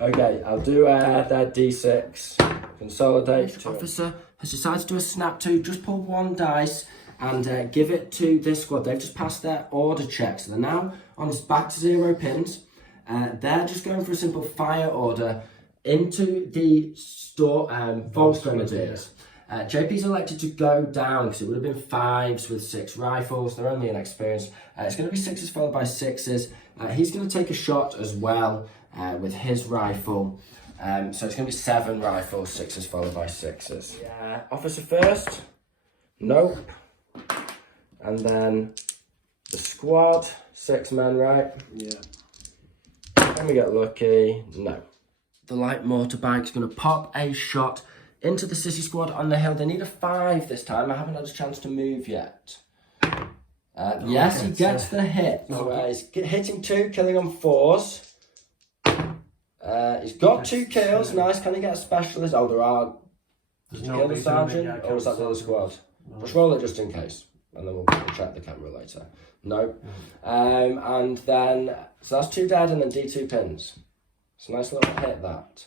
Okay, I'll do their D6. Consolidate. The officer has decided to do a snap to. Just pull one dice and give it to this squad. They've just passed their order check, so they're now on back to 0 pins. They're just going for a simple fire order into the false Grenadiers. JP's elected to go down because it would have been 5s with 6 rifles. They're only inexperienced. It's going to be 6s followed by 6s. He's going to take a shot as well with his rifle. So it's going to be 7 rifles, 6s followed by 6s. Yeah, officer first. Nope. And then the squad, 6 men, right? Yeah. Can we get lucky? No. The light motorbike's going to pop a shot into the sissy squad on the hill. They need a 5 this time. I haven't had a chance to move yet. Yes, he gets the hit. So, he's hitting 2, killing on 4s. He's got 2 kills. Nice. Can he get a specialist? Oh, there are. Did you kill the sergeant? Or was that the other squad? Just roll it just in case. And then we'll check the camera later. No. And then, so that's 2 dead and then D2 pins. It's a nice little hit, that.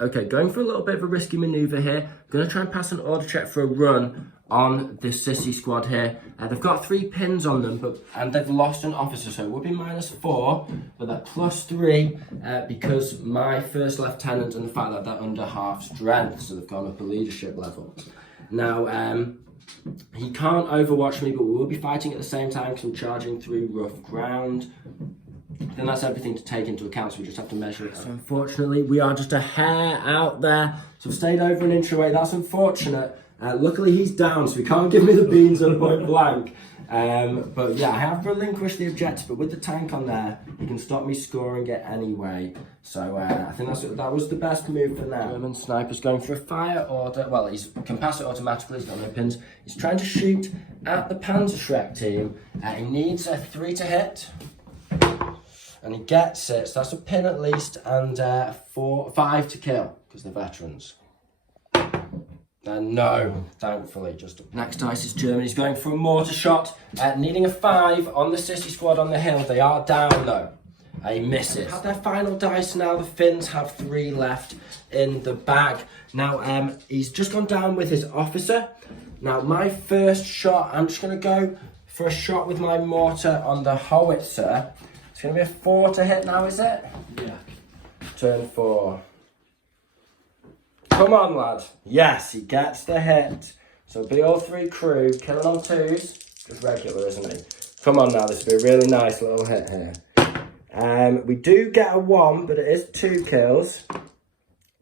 Okay, going for a little bit of a risky manoeuvre here. I'm going to try and pass an order check for a run on this sissy squad here. They've got 3 pins on them, and they've lost an officer, so it would be -4, but they're +3 because my first lieutenant and the fact that they're under half strength, so they've gone up a leadership level. Now, he can't overwatch me, but we will be fighting at the same time because I'm charging through rough ground. Then that's everything to take into account, so we just have to measure it. So unfortunately, we are just a hair out there. So I've stayed over an inch away. That's unfortunate. Luckily, he's down, so he can't give me the beans at point blank. But yeah, I have relinquished the objective, but with the tank on there, he can stop me scoring it anyway. So I think that was the best move for now. German sniper's going for a fire order. Well, he can pass it automatically, he's got no pins. He's trying to shoot at the Panzerschreck team. He needs a 3 to hit. And he gets it, so that's a pin at least, and 5 to kill, because they're veterans. No, thankfully, next dice is Germany. He's going for a mortar shot, needing a 5 on the sissy squad on the hill. They are down though. He misses. Have their final dice now. The Finns have 3 left in the bag. Now, he's just gone down with his officer. Now, my first shot, I'm just going to go for a shot with my mortar on the howitzer. It's going to be a 4 to hit now, is it? Yeah. Turn 4. Come on, lad. Yes, he gets the hit. So BO3 crew, killing on 2s. Just regular, isn't he? Come on now, this will be a really nice little hit here. We do get a 1, but it is 2 kills.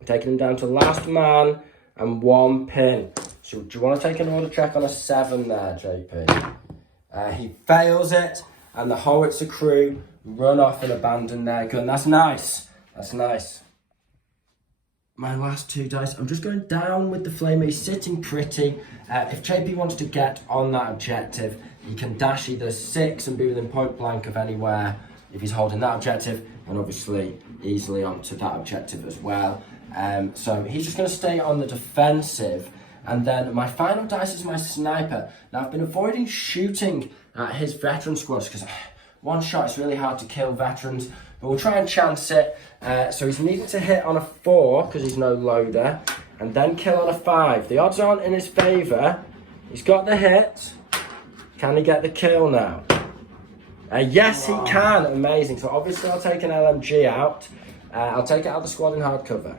Taking him down to last man and 1 pin. So do you want to take an order check on a 7 there, JP? He fails it, and the howitzer crew run off and abandon their gun. That's nice. That's nice. My last 2 dice, I'm just going down with the flamer. He's sitting pretty. If JP wants to get on that objective, he can dash either 6 and be within point blank of anywhere if he's holding that objective, and obviously easily onto that objective as well. So he's just going to stay on the defensive. And then my final dice is my sniper. Now, I've been avoiding shooting at his veteran squads because one shot is really hard to kill veterans, but we'll try and chance it. So he's needed to hit on a 4 because he's no loader, and then kill on a 5. The odds aren't in his favour. He's got the hit. Can he get the kill now? Yes, he can. Amazing. So obviously I'll take an LMG out. I'll take it out of the squad in hard cover.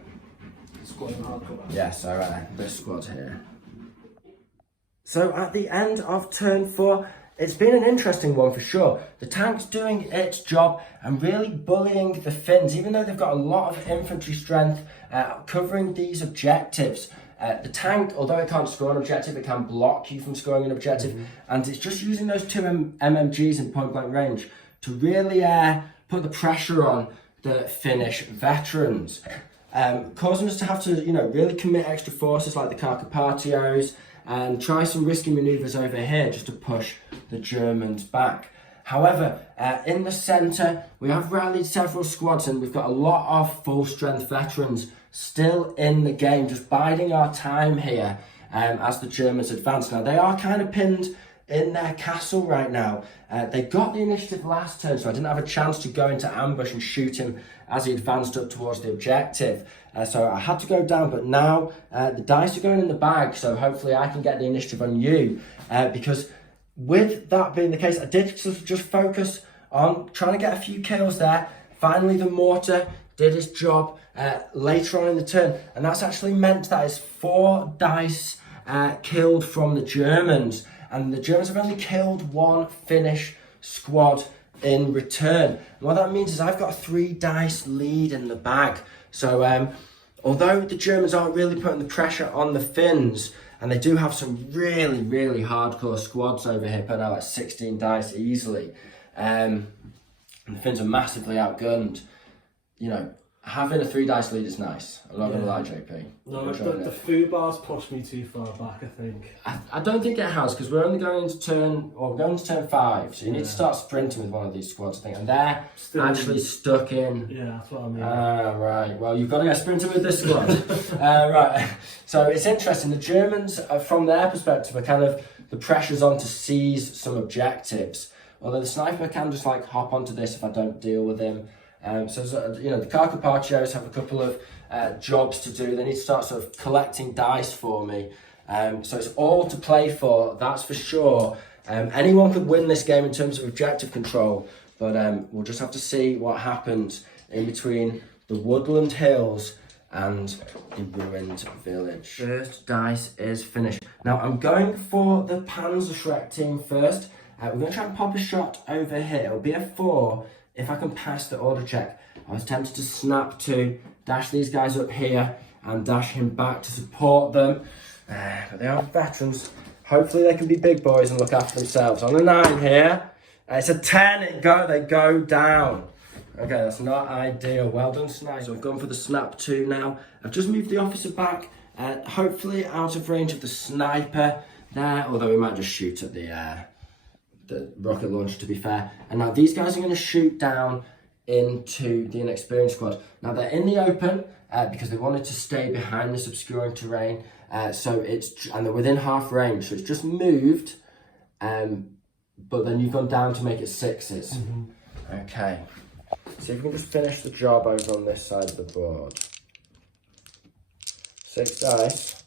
Squad in hard cover? Yeah, so this squad here. So at the end of turn 4, it's been an interesting one for sure. The tank's doing its job and really bullying the Finns, even though they've got a lot of infantry strength covering these objectives. The tank, although it can't score an objective, it can block you from scoring an objective. And it's just using those 2 MMGs in point blank range to really put the pressure on the Finnish veterans. Causing us to have to, really commit extra forces like the Carpathios and try some risky manoeuvres over here just to push the Germans back. However, in the centre, we have rallied several squads and we've got a lot of full-strength veterans still in the game, just biding our time here as the Germans advance. Now, they are kind of pinned in their castle right now. They got the initiative last turn, so I didn't have a chance to go into ambush and shoot him as he advanced up towards the objective. So I had to go down, but now the dice are going in the bag, so hopefully I can get the initiative on you. Because with that being the case, I did just focus on trying to get a few kills there. Finally, the mortar did its job later on in the turn, and that's actually meant that it's 4 dice killed from the Germans, and the Germans have only killed 1 Finnish squad in return. And what that means is I've got a 3 dice lead in the bag. So although the Germans aren't really putting the pressure on the Finns, and they do have some really, really hardcore squads over here, putting out like 16 dice easily, and the Finns are massively outgunned, you know, having a 3 dice lead is nice. I'm not going to lie, JP. No, the food bar's pushed me too far back, I think. I don't think it has, because we're only going into turn 5, so you need to start sprinting with one of these squads, I think, and they're actually stuck in. Yeah, that's what I mean. Right, well, you've got to go sprinting with this squad. Right, so it's interesting. The Germans, from their perspective, are kind of, the pressure's on to seize some objectives, although the sniper can just like hop onto this if I don't deal with him. So you know, the Carcapacios have a couple of jobs to do. They need to start sort of collecting dice for me. So it's all to play for, that's for sure. Anyone could win this game in terms of objective control, but we'll just have to see what happens in between the woodland hills and the ruined village. First dice is finished. Now I'm going for the Panzerschreck team first. We're going to try and pop a shot over here. It'll be a 4 if I can pass the order check. I was tempted to snap 2, dash these guys up here and dash him back to support them. But they are veterans. Hopefully they can be big boys and look after themselves. On a 9 here. It's a 10. They go down. Okay, that's not ideal. Well done, Snipe. So I've gone for the snap 2 now. I've just moved the officer back, hopefully out of range of the sniper there, although he might just shoot at the rocket launcher, to be fair. And now these guys are going to shoot down into the inexperienced squad. Now they're in the open because they wanted to stay behind this obscuring terrain. And they're within half range, so it's just moved. But then you've gone down to make it 6s. Mm-hmm. Okay. See if we can just finish the job over on this side of the board. 6 dice.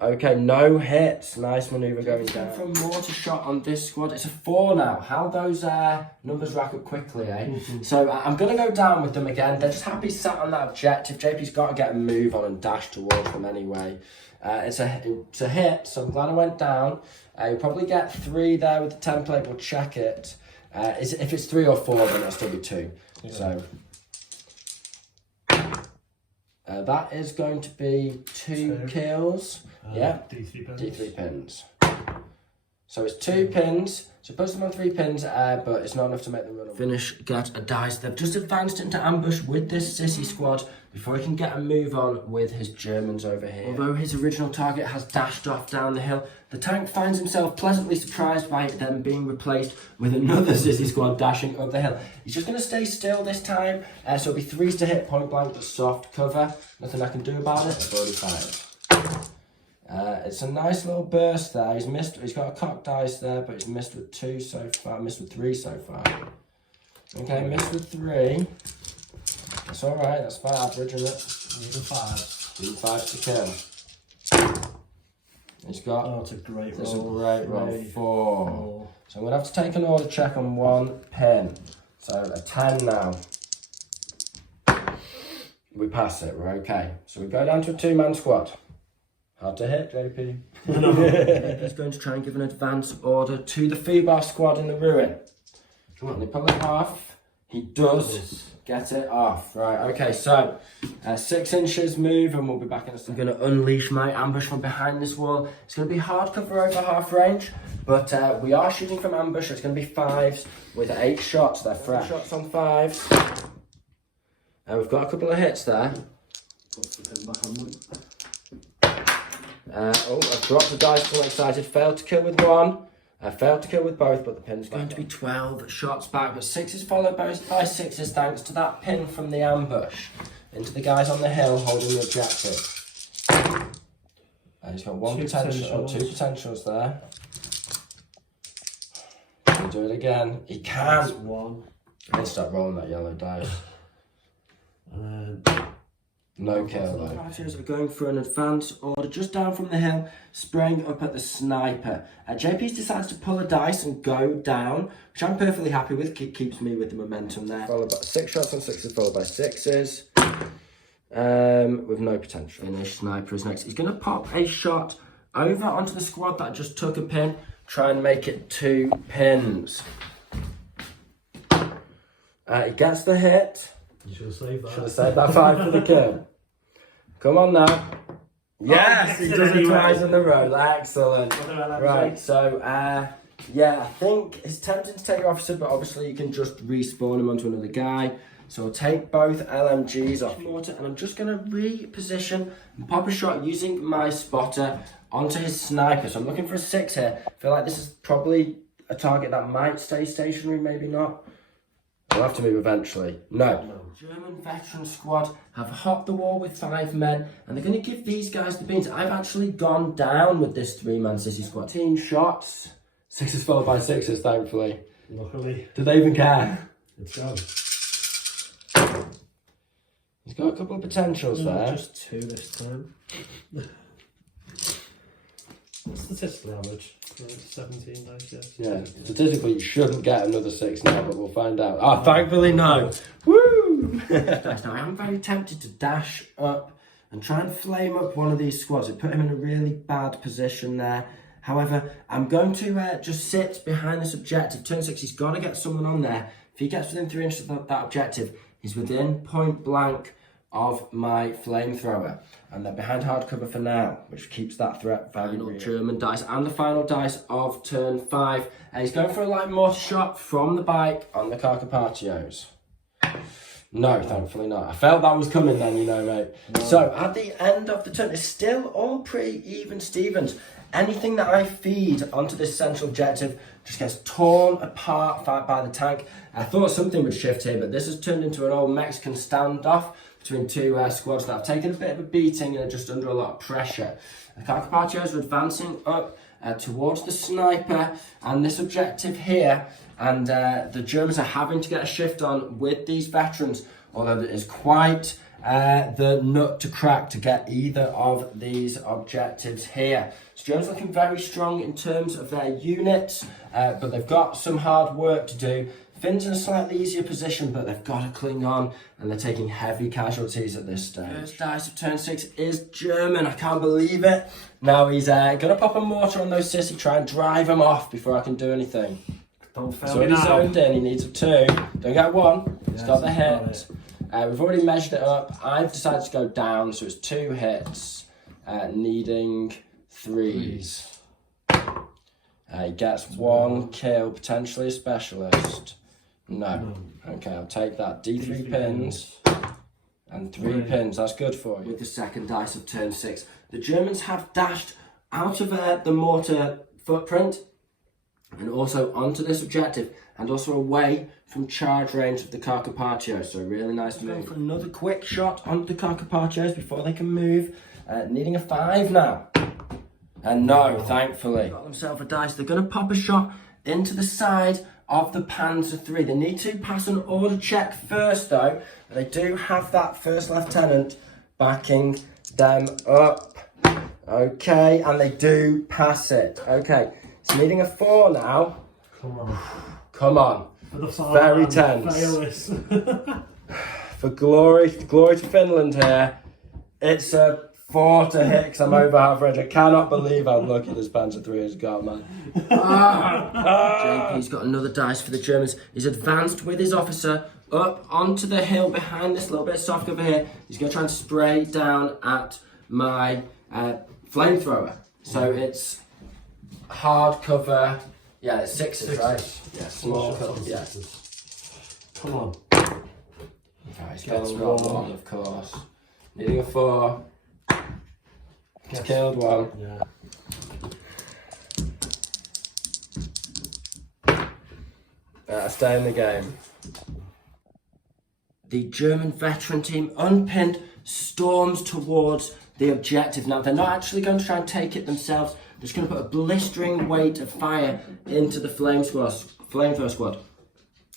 Okay, no hits. Nice manoeuvre going down. From mortar shot on this squad. It's a 4 now. How those numbers rack up quickly, eh? Mm-hmm. So I'm going to go down with them again. They're just happy sat on that objective. JP's got to get a move on and dash towards them anyway. It's a hit, so I'm glad I went down. You'll probably get 3 there with the template. We'll check it. If it's 3 or 4, then it'll still be 2. Yeah. So that is going to be 2 kills. Yeah, D3 pins. So it's 2 pins. Supposed to be on 3 pins, but it's not enough to make them run. Finnish get a dice. They've just advanced into ambush with this sissy squad before he can get a move on with his Germans over here. Although his original target has dashed off down the hill, the tank finds himself pleasantly surprised by them being replaced with another sissy squad dashing up the hill. He's just going to stay still this time, so it'll be 3s to hit point blank, but soft cover. Nothing I can do about it. I've already fired. It's a nice little burst there. He's got a cocked dice there, but he's missed with 2 so far. Missed with 3 so far. Okay, missed with 3. That's alright, that's fine, average, isn't it? Need a 5. Need 5 to kill. He's got... Oh, it's a great roll. It's a great roll. 4. So I'm going to have to take an order check on 1 pin. So a 10 now. We pass it, we're okay. So we go down to a 2-man squad. Hard to hit, JP. He's going to try and give an advance order to the Fubar squad in the ruin. Can they pull it off? He does get it off. Right, okay, so 6 inches move and we'll be back in a second. I'm going to unleash my ambush from behind this wall. It's going to be hard cover over half range, but we are shooting from ambush. It's going to be 5s with 8 shots. They're fresh. Shots on 5s. We've got a couple of hits there. I've dropped the dice, too excited. Failed to kill with 1. I failed to kill with both, but the pin's going to be 12 shots back. But 6s followed by 6s thanks to that pin from the ambush into the guys on the hill holding the objective. He's got one two potentials there. Can he do it again? He can. That's one. Let's start rolling that yellow dice. No kill though. Parties are going for an advance order just down from the hill, spraying up at the sniper. JP's decides to pull a dice and go down, which I'm perfectly happy with. Keeps me with the momentum there. Followed by 6 shots on 6s, followed by 6s. With no potential. Finnish sniper is next. He's going to pop a shot over onto the squad that just took a pin. Try and make it 2 pins. He gets the hit. You should have saved that. Should have saved that 5 for the kill. Come on now. Yes, he does it twice in a row. Excellent. Right, so, yeah, I think it's tempting to take your officer, but obviously you can just respawn him onto another guy. So I'll take both LMGs off mortar, and I'm just going to reposition and pop a shot using my spotter onto his sniper. So I'm looking for a 6 here. I feel like this is probably a target that might stay stationary, maybe not. I'll have to move eventually. No. German veteran squad have hopped the wall with 5 men, and they're going to give these guys the beans. I've actually gone down with this 3-man sissy squad. 18 shots. 6s followed by 6s, thankfully. Luckily. Do they even care? It's gone. He's got a couple of potentials there. Just 2 this time. What's the statistical average? 17 dice, yes. Yeah, statistically you shouldn't get another 6 now, but we'll find out. Oh, thankfully no. Woo! Now I am very tempted to dash up and try and flame up one of these squads. It put him in a really bad position there. However, I'm going to just sit behind this objective. Turn 6, he's got to get someone on there. If he gets within 3 inches of that objective, he's within point blank of my flamethrower, and they're behind hard cover for now, which keeps that threat very real. German dice and the final dice of turn 5, and he's going for a light mortar shot from the bike on the Carpaccios. No, thankfully not. I felt that was coming then, you know, mate. No. So at the end of the turn, it's still all pretty even Stevens. Anything that I feed onto this central objective just gets torn apart by the tank. I thought something would shift here, but this has turned into an old Mexican standoff between 2 squads that have taken a bit of a beating and are just under a lot of pressure. The Carpaccios are advancing up towards the sniper and this objective here, and the Germans are having to get a shift on with these veterans, although it is quite the nut to crack to get either of these objectives here. So Germans looking very strong in terms of their units, but they've got some hard work to do. Finns in a slightly easier position, but they've got to cling on, and they're taking heavy casualties at this stage. First dice of turn 6 is German. I can't believe it. Now he's going to pop a mortar on those sissy, try and drive him off before I can do anything. Don't fail so me he's now. zoned in. He needs a 2. Don't get 1. He's got the hit. We've already measured it up. I've decided to go down, so it's 2 hits, needing 3s. He gets 1 kill, potentially a specialist. No. Okay, I'll take that. D3 pins and 3 pins. That's good for you. With the second dice of turn 6, the Germans have dashed out of the mortar footprint and also onto this objective, and also away from charge range of the Carpaccios. So really nice move. Going for another quick shot onto the Carpaccios before they can move. Needing a 5 now. And no, thankfully. Got themselves a dice. They're going to pop a shot into the side of the Panzer III. They need to pass an order check first though. They do have that first lieutenant backing them up. Okay, and they do pass it. Okay, it's needing a 4 now. Come on. Come on. Very tense. For glory to Finland here. It's a 4 to hit because I'm over half range. I cannot believe how lucky this Panzer III has got, man. JP's got another dice for the Germans. He's advanced with his officer up onto the hill behind this little bit of soft cover here. He's going to try and spray down at my flamethrower. So it's hard cover. Yeah, it's 6s, right? Yeah, small cover. Yeah. Come on. Okay, he's getting 1, of course. Needing a 4. He's killed 1. Yeah. Stay in the game. the German veteran team, unpinned, storms towards the objective. Now, they're not actually going to try and take it themselves. They're just going to put a blistering weight of fire into the flamethrower squad.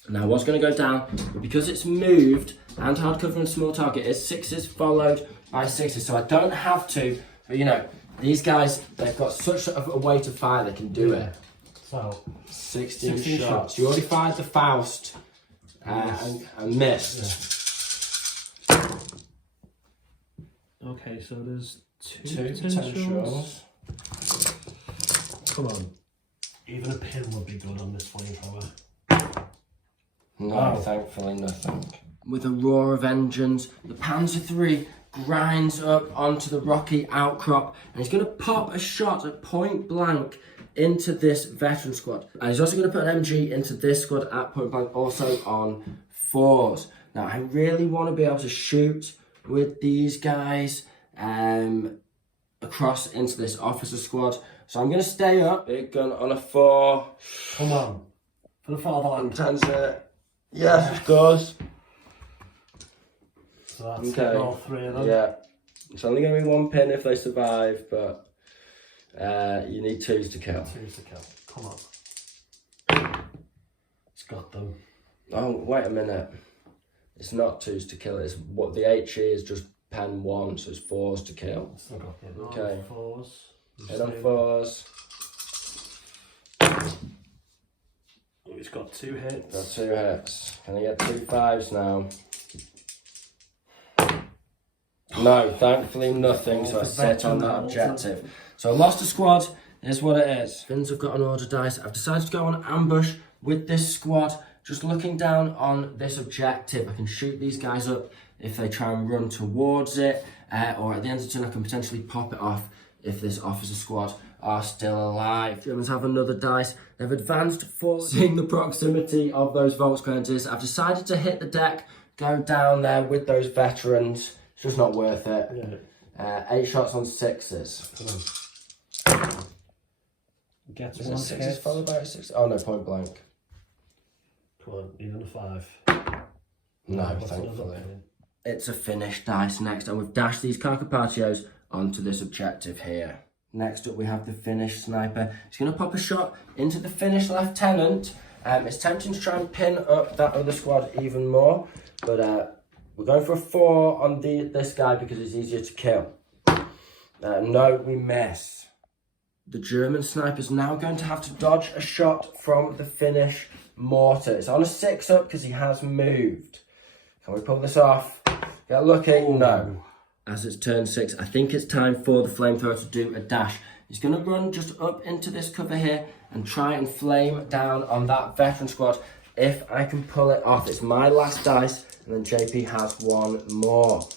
Now, what's going to go down, because it's moved and hard cover and small target, is 6s followed by 6s. So I don't have to, but you know, these guys, they've got such a weight of fire, they can do it. So, 16 shots. You already fired the Faust and missed. Yeah. Okay, so there's two potentials. come on. Even a pin would be good on this flamethrower. No, thankfully nothing. With a roar of engines, the Panzer III grinds up onto the rocky outcrop, and he's going to pop a shot at point blank into this veteran squad. And he's also going to put an MG into this squad at point blank, also on 4s. Now, I really want to be able to shoot with these guys across into this officer squad. So I'm going to stay up. Big gun on a 4. Come on. For the fatherland. Yes, of course. So that's all 3 of them. Yeah. It's only going to be 1 pin if they survive, but you need 2s to kill. 2s to kill. Come on. It's got them. Oh, wait a minute. It's not 2s to kill. It's what the HE is just pen 1, so it's 4s to kill. Still got hit Okay. on 4s. Hit on 4s. Oh, he's got 2 hits. Got 2 hits. Can I get 2 5s now? No, thankfully nothing, so I sit on that objective. So I lost a squad, here's what it is. Finns have got an order dice. I've decided to go on ambush with this squad, just looking down on this objective. I can shoot these guys up if they try and run towards it, or at the end of the turn I can potentially pop it off if this officer squad are still alive. Germans have another dice. They've advanced forward. Seeing the proximity of those Volksgrenadiers, I've decided to hit the deck, go down there with those veterans. It's just not worth it. Yeah. 8 shots on 6s. Come on. Gets Is one it 6s hit. followed by a 6? Oh no, point blank. Come on, even a 5. No, What's thankfully. another pin? It's a Finnish dice next, and we've dashed these Carcapatios onto this objective here. Next up we have the Finnish sniper. He's going to pop a shot into the Finnish lieutenant. It's tempting to try and pin up that other squad even more, but we're going for a 4 on this guy because it's easier to kill. No, we miss. The German sniper's now going to have to dodge a shot from the Finnish mortar. It's on a 6 up because he has moved. Can we pull this off? Get lucky? No. As it's turn 6, I think it's time for the flamethrower to do a dash. He's going to run just up into this cover here and try and flame down on that veteran squad if I can pull it off. It's my last dice, and then JP has 1 more.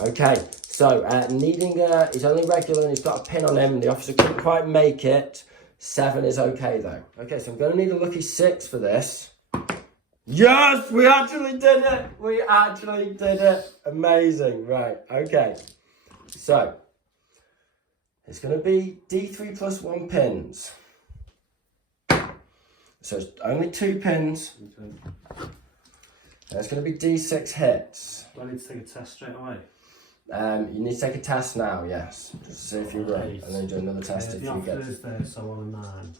Okay, so needing he's only regular and he's got a pin on him. The officer couldn't quite make it. 7 is okay though. Okay, so I'm going to need a lucky 6 for this. Yes, we actually did it. We actually did it. Amazing. Right, okay. So, it's going to be D3 plus 1 pins. So it's only 2 pins. Okay. And it's going to be D6 hits. Do I need to take a test straight away? You need to take a test now, yes. Just to see if you run. And then do another test if The you get... offer is there, so on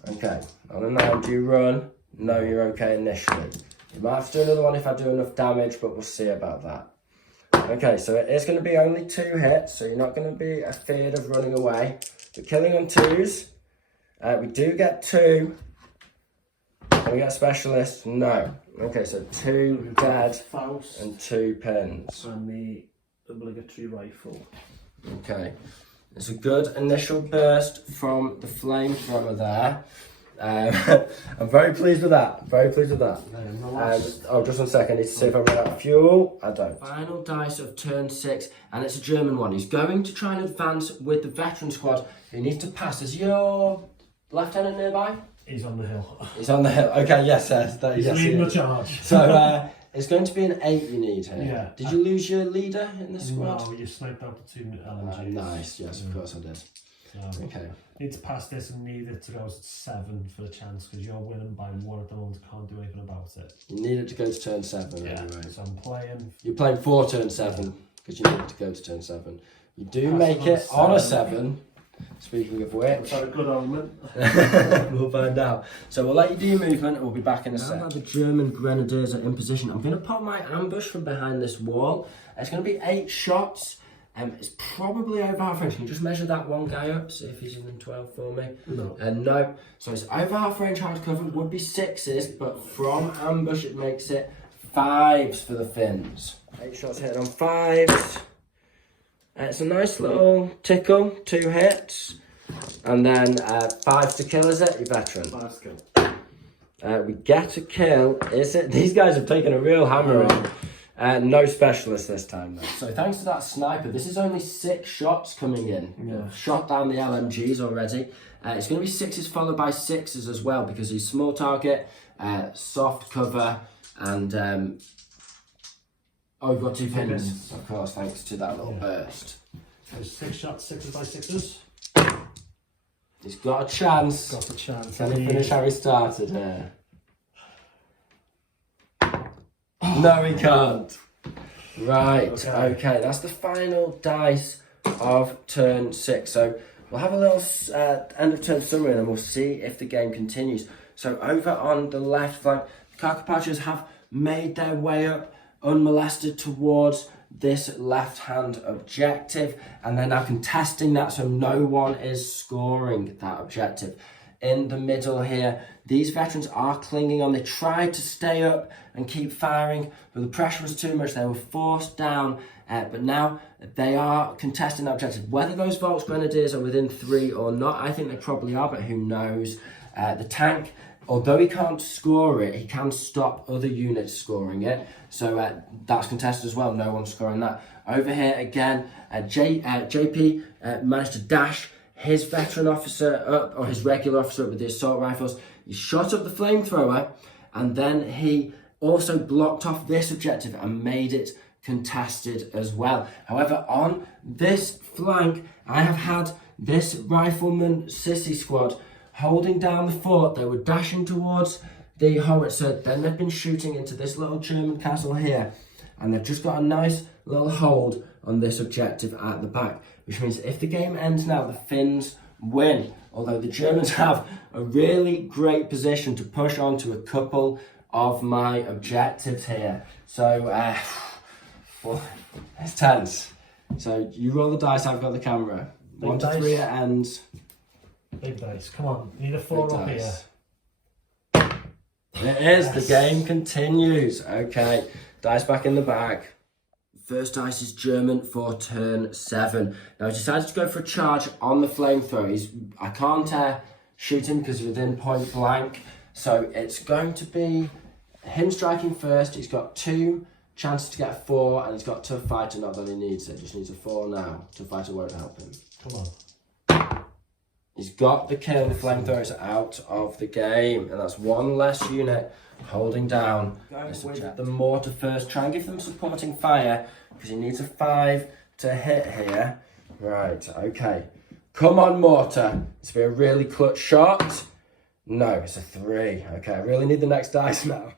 a 9. Okay. On a 9, do you run? No, you're okay initially. You might have to do another one if I do enough damage, but we'll see about that. Okay, so it is going to be only 2 hits, so you're not going to be afeared of running away. But killing on 2s, we do get 2. Can we get a specialist? No. Okay, so 2 dead Faust and 2 pins. and the obligatory rifle. Okay, it's a good initial burst from the flamethrower there. I'm very pleased with that. Very pleased with that. Oh, just 1 second. I need to see if I run out of fuel. I don't. Final dice of turn 6, and it's a German one. He's going to try and advance with the veteran squad. He needs to pass. Is your lieutenant nearby? He's on the hill. He's on the hill. Okay, yes, yes. He's leading the charge. So it's going to be an 8 you need here. Yeah. Did you lose your leader in the squad? No, you sniped out the 2 LMGs. Nice. Yes, of course I did. So, Okay. need to pass this and need it to go to 7 for the chance because you're winning by 1 at the moment. Can't do anything about it. You need it to go to turn 7 Yeah. anyway. So I'm playing. You're playing 4 turn 7 because you need to go to turn 7. You do make it on a 7. Speaking of which, Is that a good argument? we'll find out. So we'll let you do your movement and we'll be back in a sec. Now that the German Grenadiers are in position, I'm going to pop my ambush from behind this wall. It's going to be 8 shots. It's probably over half range. Can you just measure that one guy up, see if he's within 12 for me? No. No. So it's over half range hard cover, would be 6s, but from ambush it makes it 5s for the Finns. 8 shots hit on 5s. It's a nice little tickle, 2 hits. And then 5s to kill, is it, you veteran? 5 skill. We get a kill, is it? These guys have taken a real hammering. No specialist this time though. So thanks to that sniper, this is only 6 shots coming in. Yeah. Shot down the LMGs already. It's going to be 6s followed by 6s as well because he's small target, soft cover, and oh, we've got 2 pins, of course, thanks to that little burst. So 6 shots, 6s by 6s. He's got a chance. Got a chance. Can he finish how he started here? No, he can't. Right, okay, that's the final dice of turn 6. So we'll have a little end of turn summary and then we'll see if the game continues. So over on the left flank, the Carcapacios have made their way up unmolested towards this left-hand objective, and they're now contesting that, so no one is scoring that objective. In the middle here, these veterans are clinging on. They tried to stay up and keep firing, but the pressure was too much. They were forced down, but now they are contesting that objective. Whether those Volks Grenadiers are within 3 or not, I think they probably are, but who knows. The tank, although he can't score it, he can stop other units scoring it. So that's contested as well. No one's scoring that. Over here again, JP managed to dash his veteran officer up, or his regular officer up with the assault rifles. He shot up the flamethrower, and then he also blocked off this objective and made it contested as well. However, on this flank, I have had this rifleman sissy squad holding down the fort. They were dashing towards the howitzer, then they've been shooting into this little German castle here, and they've just got a nice little hold on this objective at the back, which means if the game ends now, the Finns win, although the Germans have a really great position to push on to a couple of my objectives here. So, well, it's tense. So you roll the dice, I've got the camera. Big 1 to 3 it ends. Big dice, come on, you need a 4 up here. It is, the game continues. Okay, dice back in the bag. First dice is German for turn 7. Now, he's decided to go for a charge on the flamethrower. I can't shoot him because he's within point blank. So it's going to be him striking first. He's got 2 chances to get a 4, and he's got tough fighter, not that he needs it. Just needs a 4 now. Tough fighter won't help him. Come on. He's got the kill. The flamethrowers out of the game, and that's 1 less unit holding down. The mortar first. Try and give them supporting fire because he needs a 5 to hit here. Right, okay. Come on, mortar. It's be a really clutch shot. No, it's a 3. Okay, I really need the next dice now.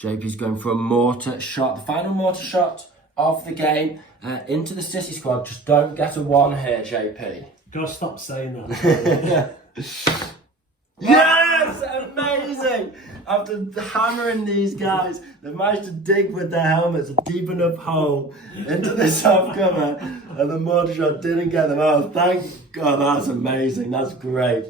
JP's going for a mortar shot. The final mortar shot of the game into the sissy squad. Just don't get a 1 here, JP. Gotta stop saying that. Yes! Amazing! After hammering these guys, they've managed to dig with their helmets a deep enough hole into the soft cover, and the mortar shot didn't get them. Oh, thank God, that's amazing. That's great.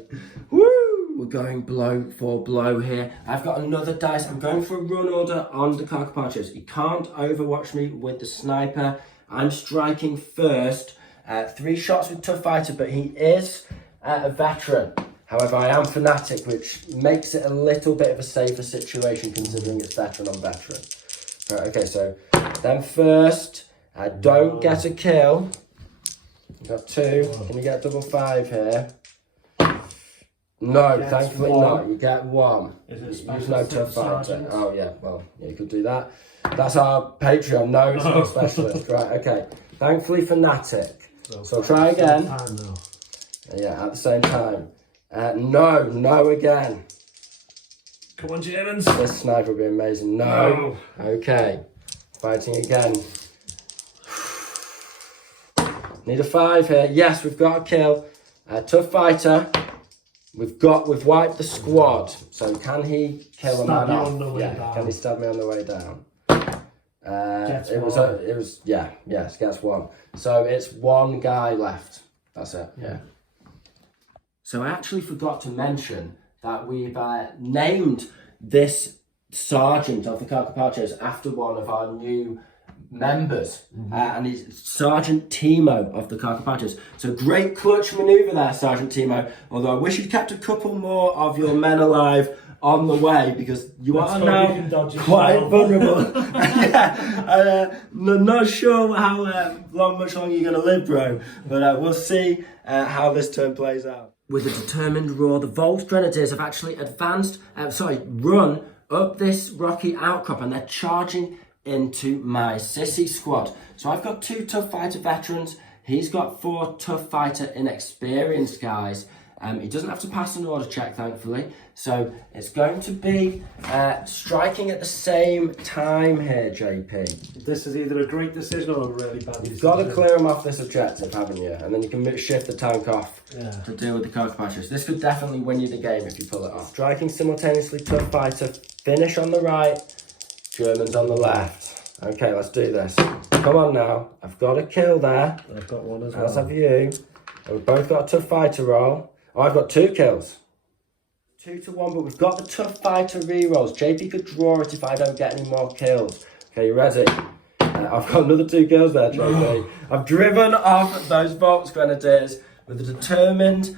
Woo! We're going blow for blow here. I've got another dice. I'm going for a run order on the Carcapacios. He can't overwatch me with the sniper. I'm striking first. 3 shots with tough fighter, but he is a veteran. However, I am fanatic, which makes it a little bit of a safer situation considering it's veteran on veteran. Right, okay, so then first, don't get a kill. You got 2. Can you get a double 5 here? No, thankfully not. You get 1. Use no tough fighter. Oh yeah, well, yeah, you could do that. That's our Patreon. No, it's not specialist. Right, okay. Thankfully fanatic. So try again. Yeah, at the same time. No again. Come on, Germans. This sniper would be amazing. No. Okay. Fighting again. Need a 5 here. Yes, we've got a kill. Tough fighter. We've wiped the squad. So can he kill a man off? On the way down. Can he stab me on the way down? Yes, gets 1. So it's 1 guy left. That's it. Yeah. So I actually forgot to mention that we've named this sergeant of the Carcapacios after one of our new members, and he's Sergeant Timo of the Carcapacios. So great clutch manoeuvre there, Sergeant Timo, although I wish you'd kept a couple more of your men alive on the way, because you are now quite vulnerable. Not sure how much longer you're going to live, bro, but we'll see how this turn plays out. With a determined roar, the Volks Grenadiers have actually run up this rocky outcrop, and they're charging into my sissy squad. So I've got 2 tough fighter veterans. He's got 4 tough fighter inexperienced guys. He doesn't have to pass an order check, thankfully. So it's going to be striking at the same time here, JP. This is either a great decision or a really bad decision. You've got to clear him off this objective, haven't you? And then you can shift the tank off to deal with the Carcapacios. This could definitely win you the game if you pull it off. Striking simultaneously, tough fighter, Finnish on the right, Germans on the left. Okay, let's do this. Come on now. I've got a kill there. I've got 1 as well. As have you. And we've both got a tough fighter roll. Oh, I've got 2 kills. 2 to 1, but we've got the tough fighter rerolls. JP could draw it if I don't get any more kills. Okay, you ready? I've got another 2 kills there, JP. I've driven off those Volks Grenadiers with a determined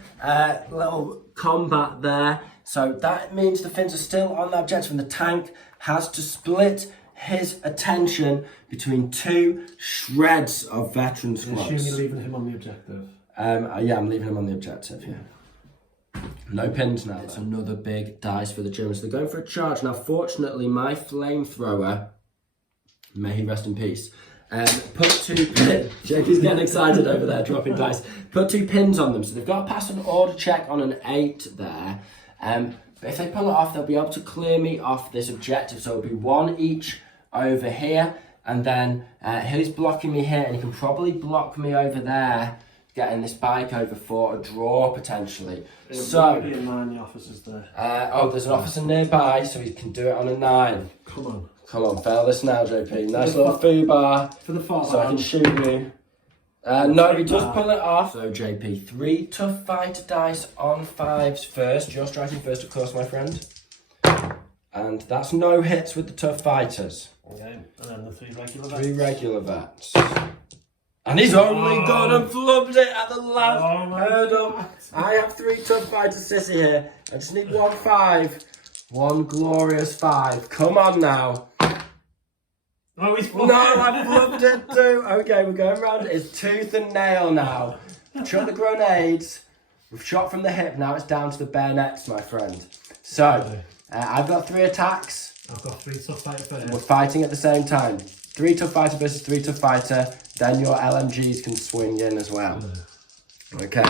little combat there. So that means the Finns are still on the objective, and the tank has to split his attention between 2 shreds of veteran squads. I assume you're leaving him on the objective. Yeah, I'm leaving him on the objective, yeah. No pins now. It's another big dice for the Germans. They're going for a charge. Now, fortunately, my flamethrower, may he rest in peace, put 2 pins. Jakey's getting excited over there, dropping dice. Put 2 pins on them. So they've got to pass an order check on an 8 there. But if they pull it off, they'll be able to clear me off this objective. So it'll be 1 each over here. And then he's blocking me here, and he can probably block me over there, getting this bike over for a draw potentially. So be a 9, the officer's there. There's an officer nearby, so he can do it on a 9. Come on, fail this now, JP. Nice little foo bar for the far so I can shoot you. No, he does pull it off. So JP, 3 tough fighter dice on 5s first. You're striking first, of course, my friend. And that's no hits with the tough fighters. Okay, and then the 3 regular vets. 3 regular vets. And he's only gone and flubbed it at the last hurdle. I have 3 tough fighters sissy here. I just need 1 5. 1 glorious 5. Come on now. Oh, he's No, I flubbed it too. Okay, we're going round. It's tooth and nail now. Shot the grenades. We've shot from the hip. Now it's down to the bayonets, my friend. So, I've got 3 attacks. I've got 3 tough fighter first. We're fighting at the same time. 3 tough fighter versus 3 tough fighter. Then your LMGs can swing in as well. Okay.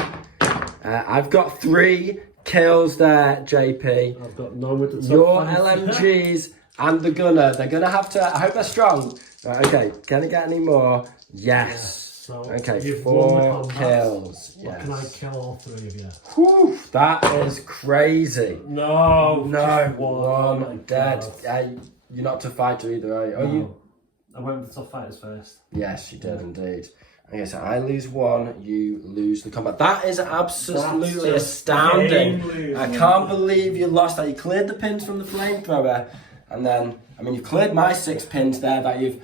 I've got 3 kills there, JP. I've got none with the tough Your fighter. LMGs and the gunner, they're going to have to... I hope they're strong. Right, okay, can I get any more? Yes. So Okay, you've 4 kills. What, Yes. can I kill all 3 of you? Whew, that is crazy. No. No, Oh my one dead. God. You're not a fighter either, are you? Oh, No. you? I went with the tough fighters first. Yes, you did indeed. Okay, so I lose 1, you lose the combat. That is absolutely That's astounding. game-losing. I can't believe you lost that. You cleared the pins from the flamethrower, and then, you've cleared my 6 pins there that you've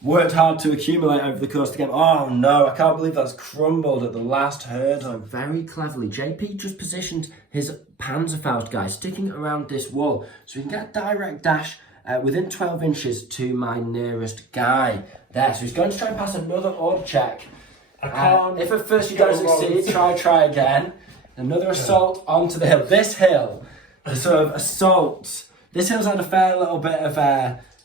worked hard to accumulate over the course of the game. Oh no, I can't believe that's crumbled at the last hurdle. So very cleverly, JP just positioned his Panzerfaust guy sticking around this wall, so we can get a direct dash within 12 inches to my nearest guy there. So he's going to try and pass another order check. I can't. If at first you don't succeed, try again. Another assault onto the hill. This hill, the sort of assault, this hill's had a fair little bit of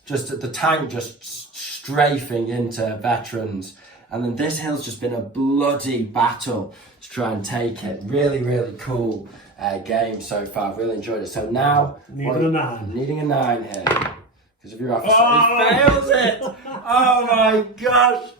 just the tank just strafing into veterans. And then this hill's just been a bloody battle to try and take it. Really, really cool game so far. Really enjoyed it. So now, Needing a 9. Needing a 9 here. Because of your officer. He fails it! Oh my gosh!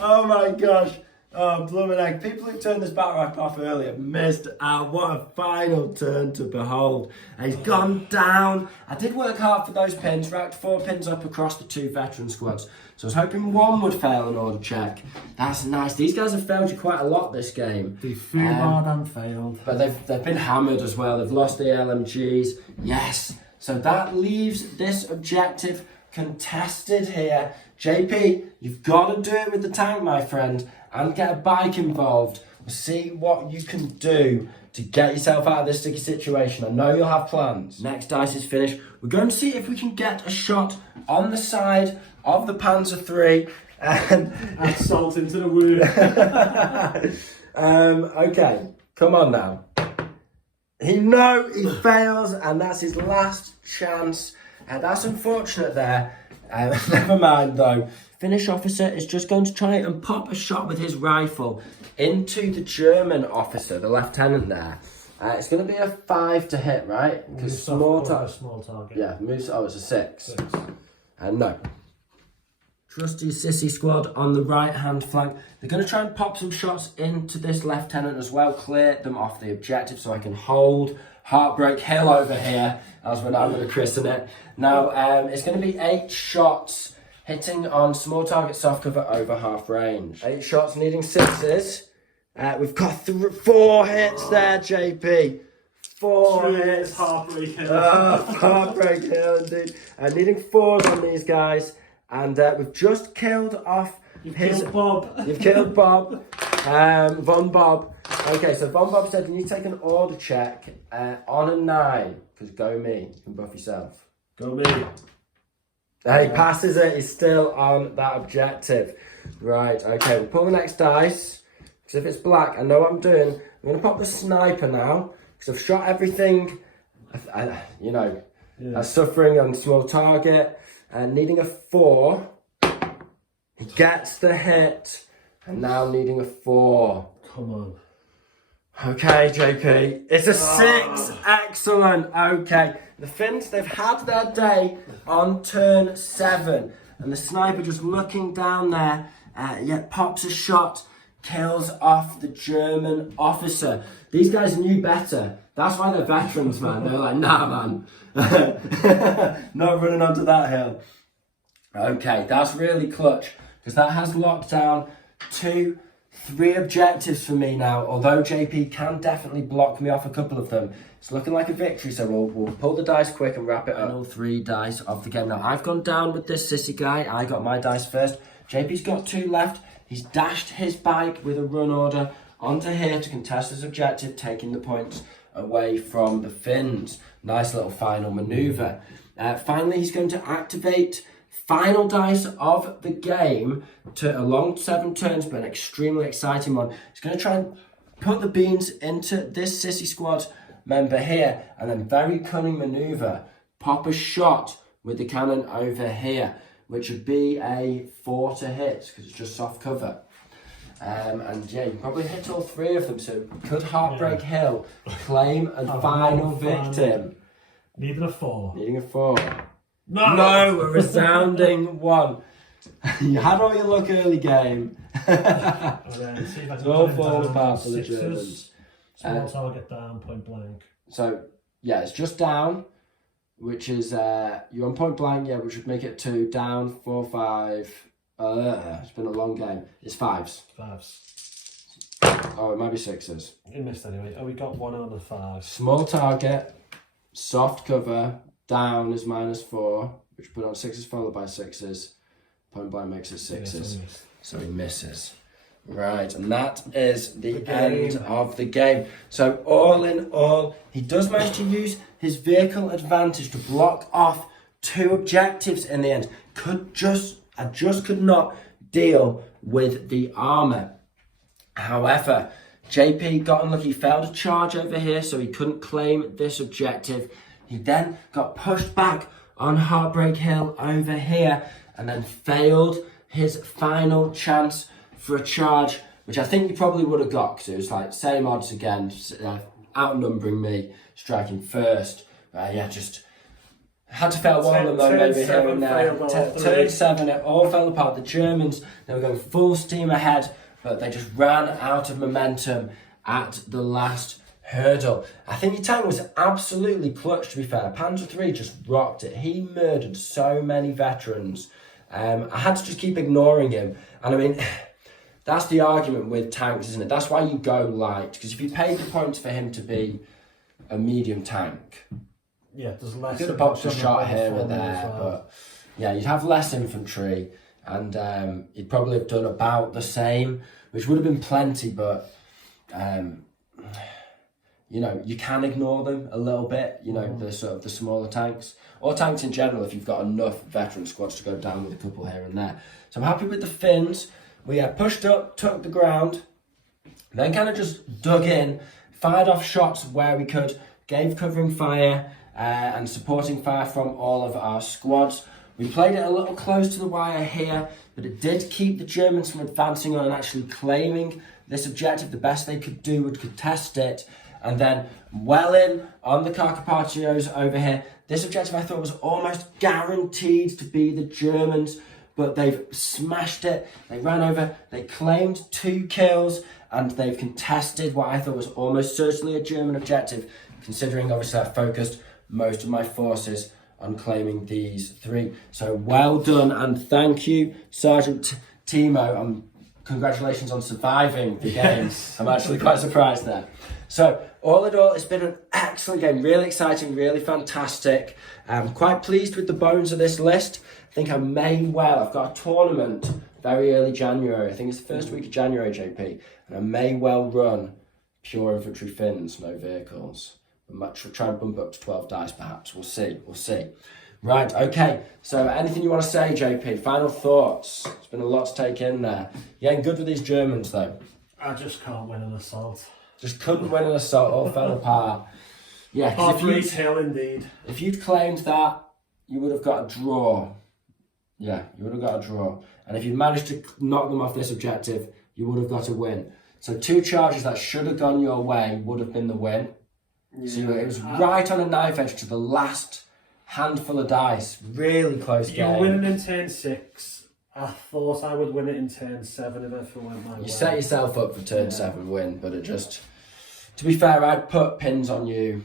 Oh my gosh. Oh, blooming egg. People who turned this battle rap off earlier missed out. What a final turn to behold. And he's gone down. I did work hard for those pins, racked 4 pins up across the 2 veteran squads. So I was hoping one would fail an order check. That's nice. These guys have failed you quite a lot this game. They flew hard and failed. But they've been hammered as well. They've lost the LMGs. Yes. So that leaves this objective contested here. JP, you've got to do it with the tank, my friend, and get a bike involved. We'll see what you can do to get yourself out of this sticky situation. I know you'll have plans. Next dice is finished. We're going to see if we can get a shot on the side of the Panzer III. And add salt into the wound. Okay, come on now. He fails, and that's his last chance. That's unfortunate there. Never mind though. Finnish officer is just going to try and pop a shot with his rifle into the German officer, the lieutenant there. It's going to be a 5 to hit, right? Because small target. Yeah, moves. Oh, it's a 6. No. Trusty sissy squad on the right hand flank. They're going to try and pop some shots into this lieutenant as well. Clear them off the objective so I can hold Heartbreak Hill over here, as we're now going to christen it. Now, it's going to be 8 shots hitting on small target soft cover over half range. 8 shots needing 6s. We've got 4 hits there, JP. 4 hits. Heartbreak Hill. Heartbreak Hill, indeed. Needing 4s on these guys. And we've just killed off killed Bob. You've killed Bob. Von Bob. Okay, so Von Bob said, can you take an order check on a 9? Because go me. You can buff yourself. Go me. He passes it. He's still on that objective. Right, okay. We'll pull the next dice. Because if it's black, I know what I'm doing. I'm going to pop the sniper now. Because I've shot everything, suffering on small target. Needing a 4. He gets the hit. And now needing a 4. Come on. Okay, JP. It's a 6. Excellent. Okay. The Finns, they've had their day on turn 7. And the sniper just looking down there, pops a shot, kills off the German officer. These guys knew better. That's why they're veterans, man. They're like, nah, man. Not running onto that hill. Okay, that's really clutch. Because that has locked down 2, 3 objectives for me now. Although JP can definitely block me off a couple of them. It's looking like a victory, so we'll pull the dice quick and wrap it up. All 3 dice of the game. Now, I've gone down with this sissy guy. I got my dice first. JP's got 2 left. He's dashed his bike with a run order onto here to contest his objective, taking the points away from the Finns. Nice little final manoeuvre. Finally, he's going to activate final dice of the game to a long 7 turns, but an extremely exciting one. He's going to try and put the beans into this sissy squad member here, and then very cunning manoeuvre, pop a shot with the cannon over here, which would be a 4 to hit because it's just soft cover. And yeah, you can probably hit all 3 of them, so could Heartbreak Hill claim a final victim? Needing a 4. Needing a 4. No, a resounding 1. You had all your luck early game. It's all falling apart for the Germans. Small target down, point blank. So yeah, it's just down, which is you're on point blank, yeah, which would make it 2, down, 4, 5. It's been a long game. It's 5s. 5s. Oh, it might be 6s. You missed anyway. Oh, we got 1 on the 5. Small target, soft cover, down is -4, which put on 6s followed by 6s. Point blank makes it 6s. So he misses. Right, and that is the end of the game. So all in all, he does manage to use his vehicle advantage to block off 2 objectives in the end. I just could not deal with the armour. However, JP got unlucky. He failed a charge over here, so he couldn't claim this objective. He then got pushed back on Heartbreak Hill over here, and then failed his final chance for a charge, which I think he probably would have got, because it was like same odds again, outnumbering me, striking first. Had to fail one of them though, maybe here and there. failed all three. Turn 7, it all fell apart. The Germans, they were going full steam ahead, but they just ran out of momentum at the last hurdle. I think your tank was absolutely clutch, to be fair. Panzer III just rocked it. He murdered so many veterans. I had to just keep ignoring him. And I mean, that's the argument with tanks, isn't it? That's why you go light. Because if you paid the points for him to be a medium tank, Yeah, there's less. you could have popped a shot here or there, but yeah, you'd have less infantry, and you'd probably have done about the same, which would have been plenty, but you know, you can ignore them a little bit, you know, the sort of the smaller tanks, or tanks in general, if you've got enough veteran squads to go down with a couple here and there. So I'm happy with the Finns. We pushed up, took the ground, then kind of just dug in, fired off shots where we could, gave covering fire, and supporting fire from all of our squads. We played it a little close to the wire here, but it did keep the Germans from advancing on and actually claiming this objective. The best they could do would contest it. And then well in on the Carpaccios over here. This objective I thought was almost guaranteed to be the Germans, but they've smashed it. They ran over, they claimed 2 kills, and they've contested what I thought was almost certainly a German objective, considering obviously I focused most of my forces on claiming these 3. So well done, and thank you, Sergeant Timo. Congratulations on surviving the game. Yes. I'm actually quite surprised there. So all in all, it's been an excellent game, really exciting, really fantastic. I'm quite pleased with the bones of this list. I think I may well, I've got a tournament very early January. I think it's the first week of January, JP, and I may well run pure infantry Finns, no vehicles. I might try and bump up to 12 dice perhaps. We'll see. Right, okay. So anything you want to say, JP? Final thoughts? It's been a lot to take in there. You're getting good with these Germans though. I just can't win an assault. Just couldn't win an assault, all fell apart. Yeah, because Hill indeed. if you'd claimed that, you would have got a draw. Yeah, you would have got a draw. And if you managed to knock them off this objective, you would have got a win. So 2 charges that should have gone your way would have been the win. Yeah. So it was right on a knife edge to the last handful of dice. Really close game. You're winning in turn 6. I thought I would win it in turn 7 if everything went my way. You set yourself up for turn 7 win, but it just... To be fair, I'd put pins on you,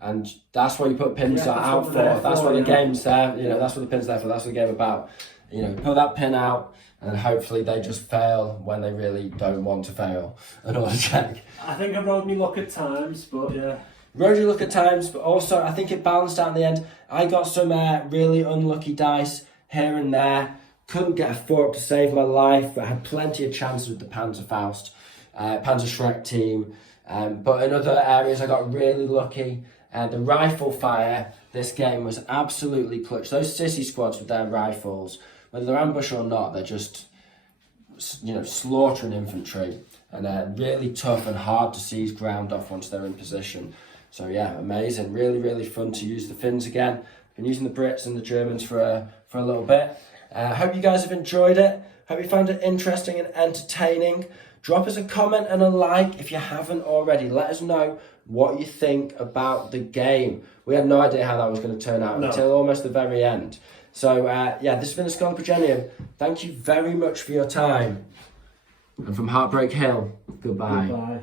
and that's what you put pins out for. That's what the game's there. You know, that's what the pin's there for. That's what the game's about. You know, put that pin out, and hopefully they just fail when they really don't want to fail an order check. I think I rode me luck at times, but yeah. Rode your luck at times, but also I think it balanced out in the end. I got some really unlucky dice here and there. Couldn't get a 4 up to save my life, but I had plenty of chances with the Panzerfaust, Panzer Shrek team. But in other areas, I got really lucky. The rifle fire this game was absolutely clutch. Those sissy squads with their rifles, whether they're ambush or not, they're just, you know, slaughtering infantry, and really tough and hard to seize ground off once they're in position. So yeah, amazing. Really, really fun to use the Finns again. Been using the Brits and the Germans for a little bit. Hope you guys have enjoyed it. Hope you found it interesting and entertaining. Drop us a comment and a like if you haven't already. Let us know what you think about the game. We had no idea how that was going to turn out until almost the very end. So yeah, this has been the Schola Progenium. Thank you very much for your time. And from Heartbreak Hill, goodbye. Goodbye.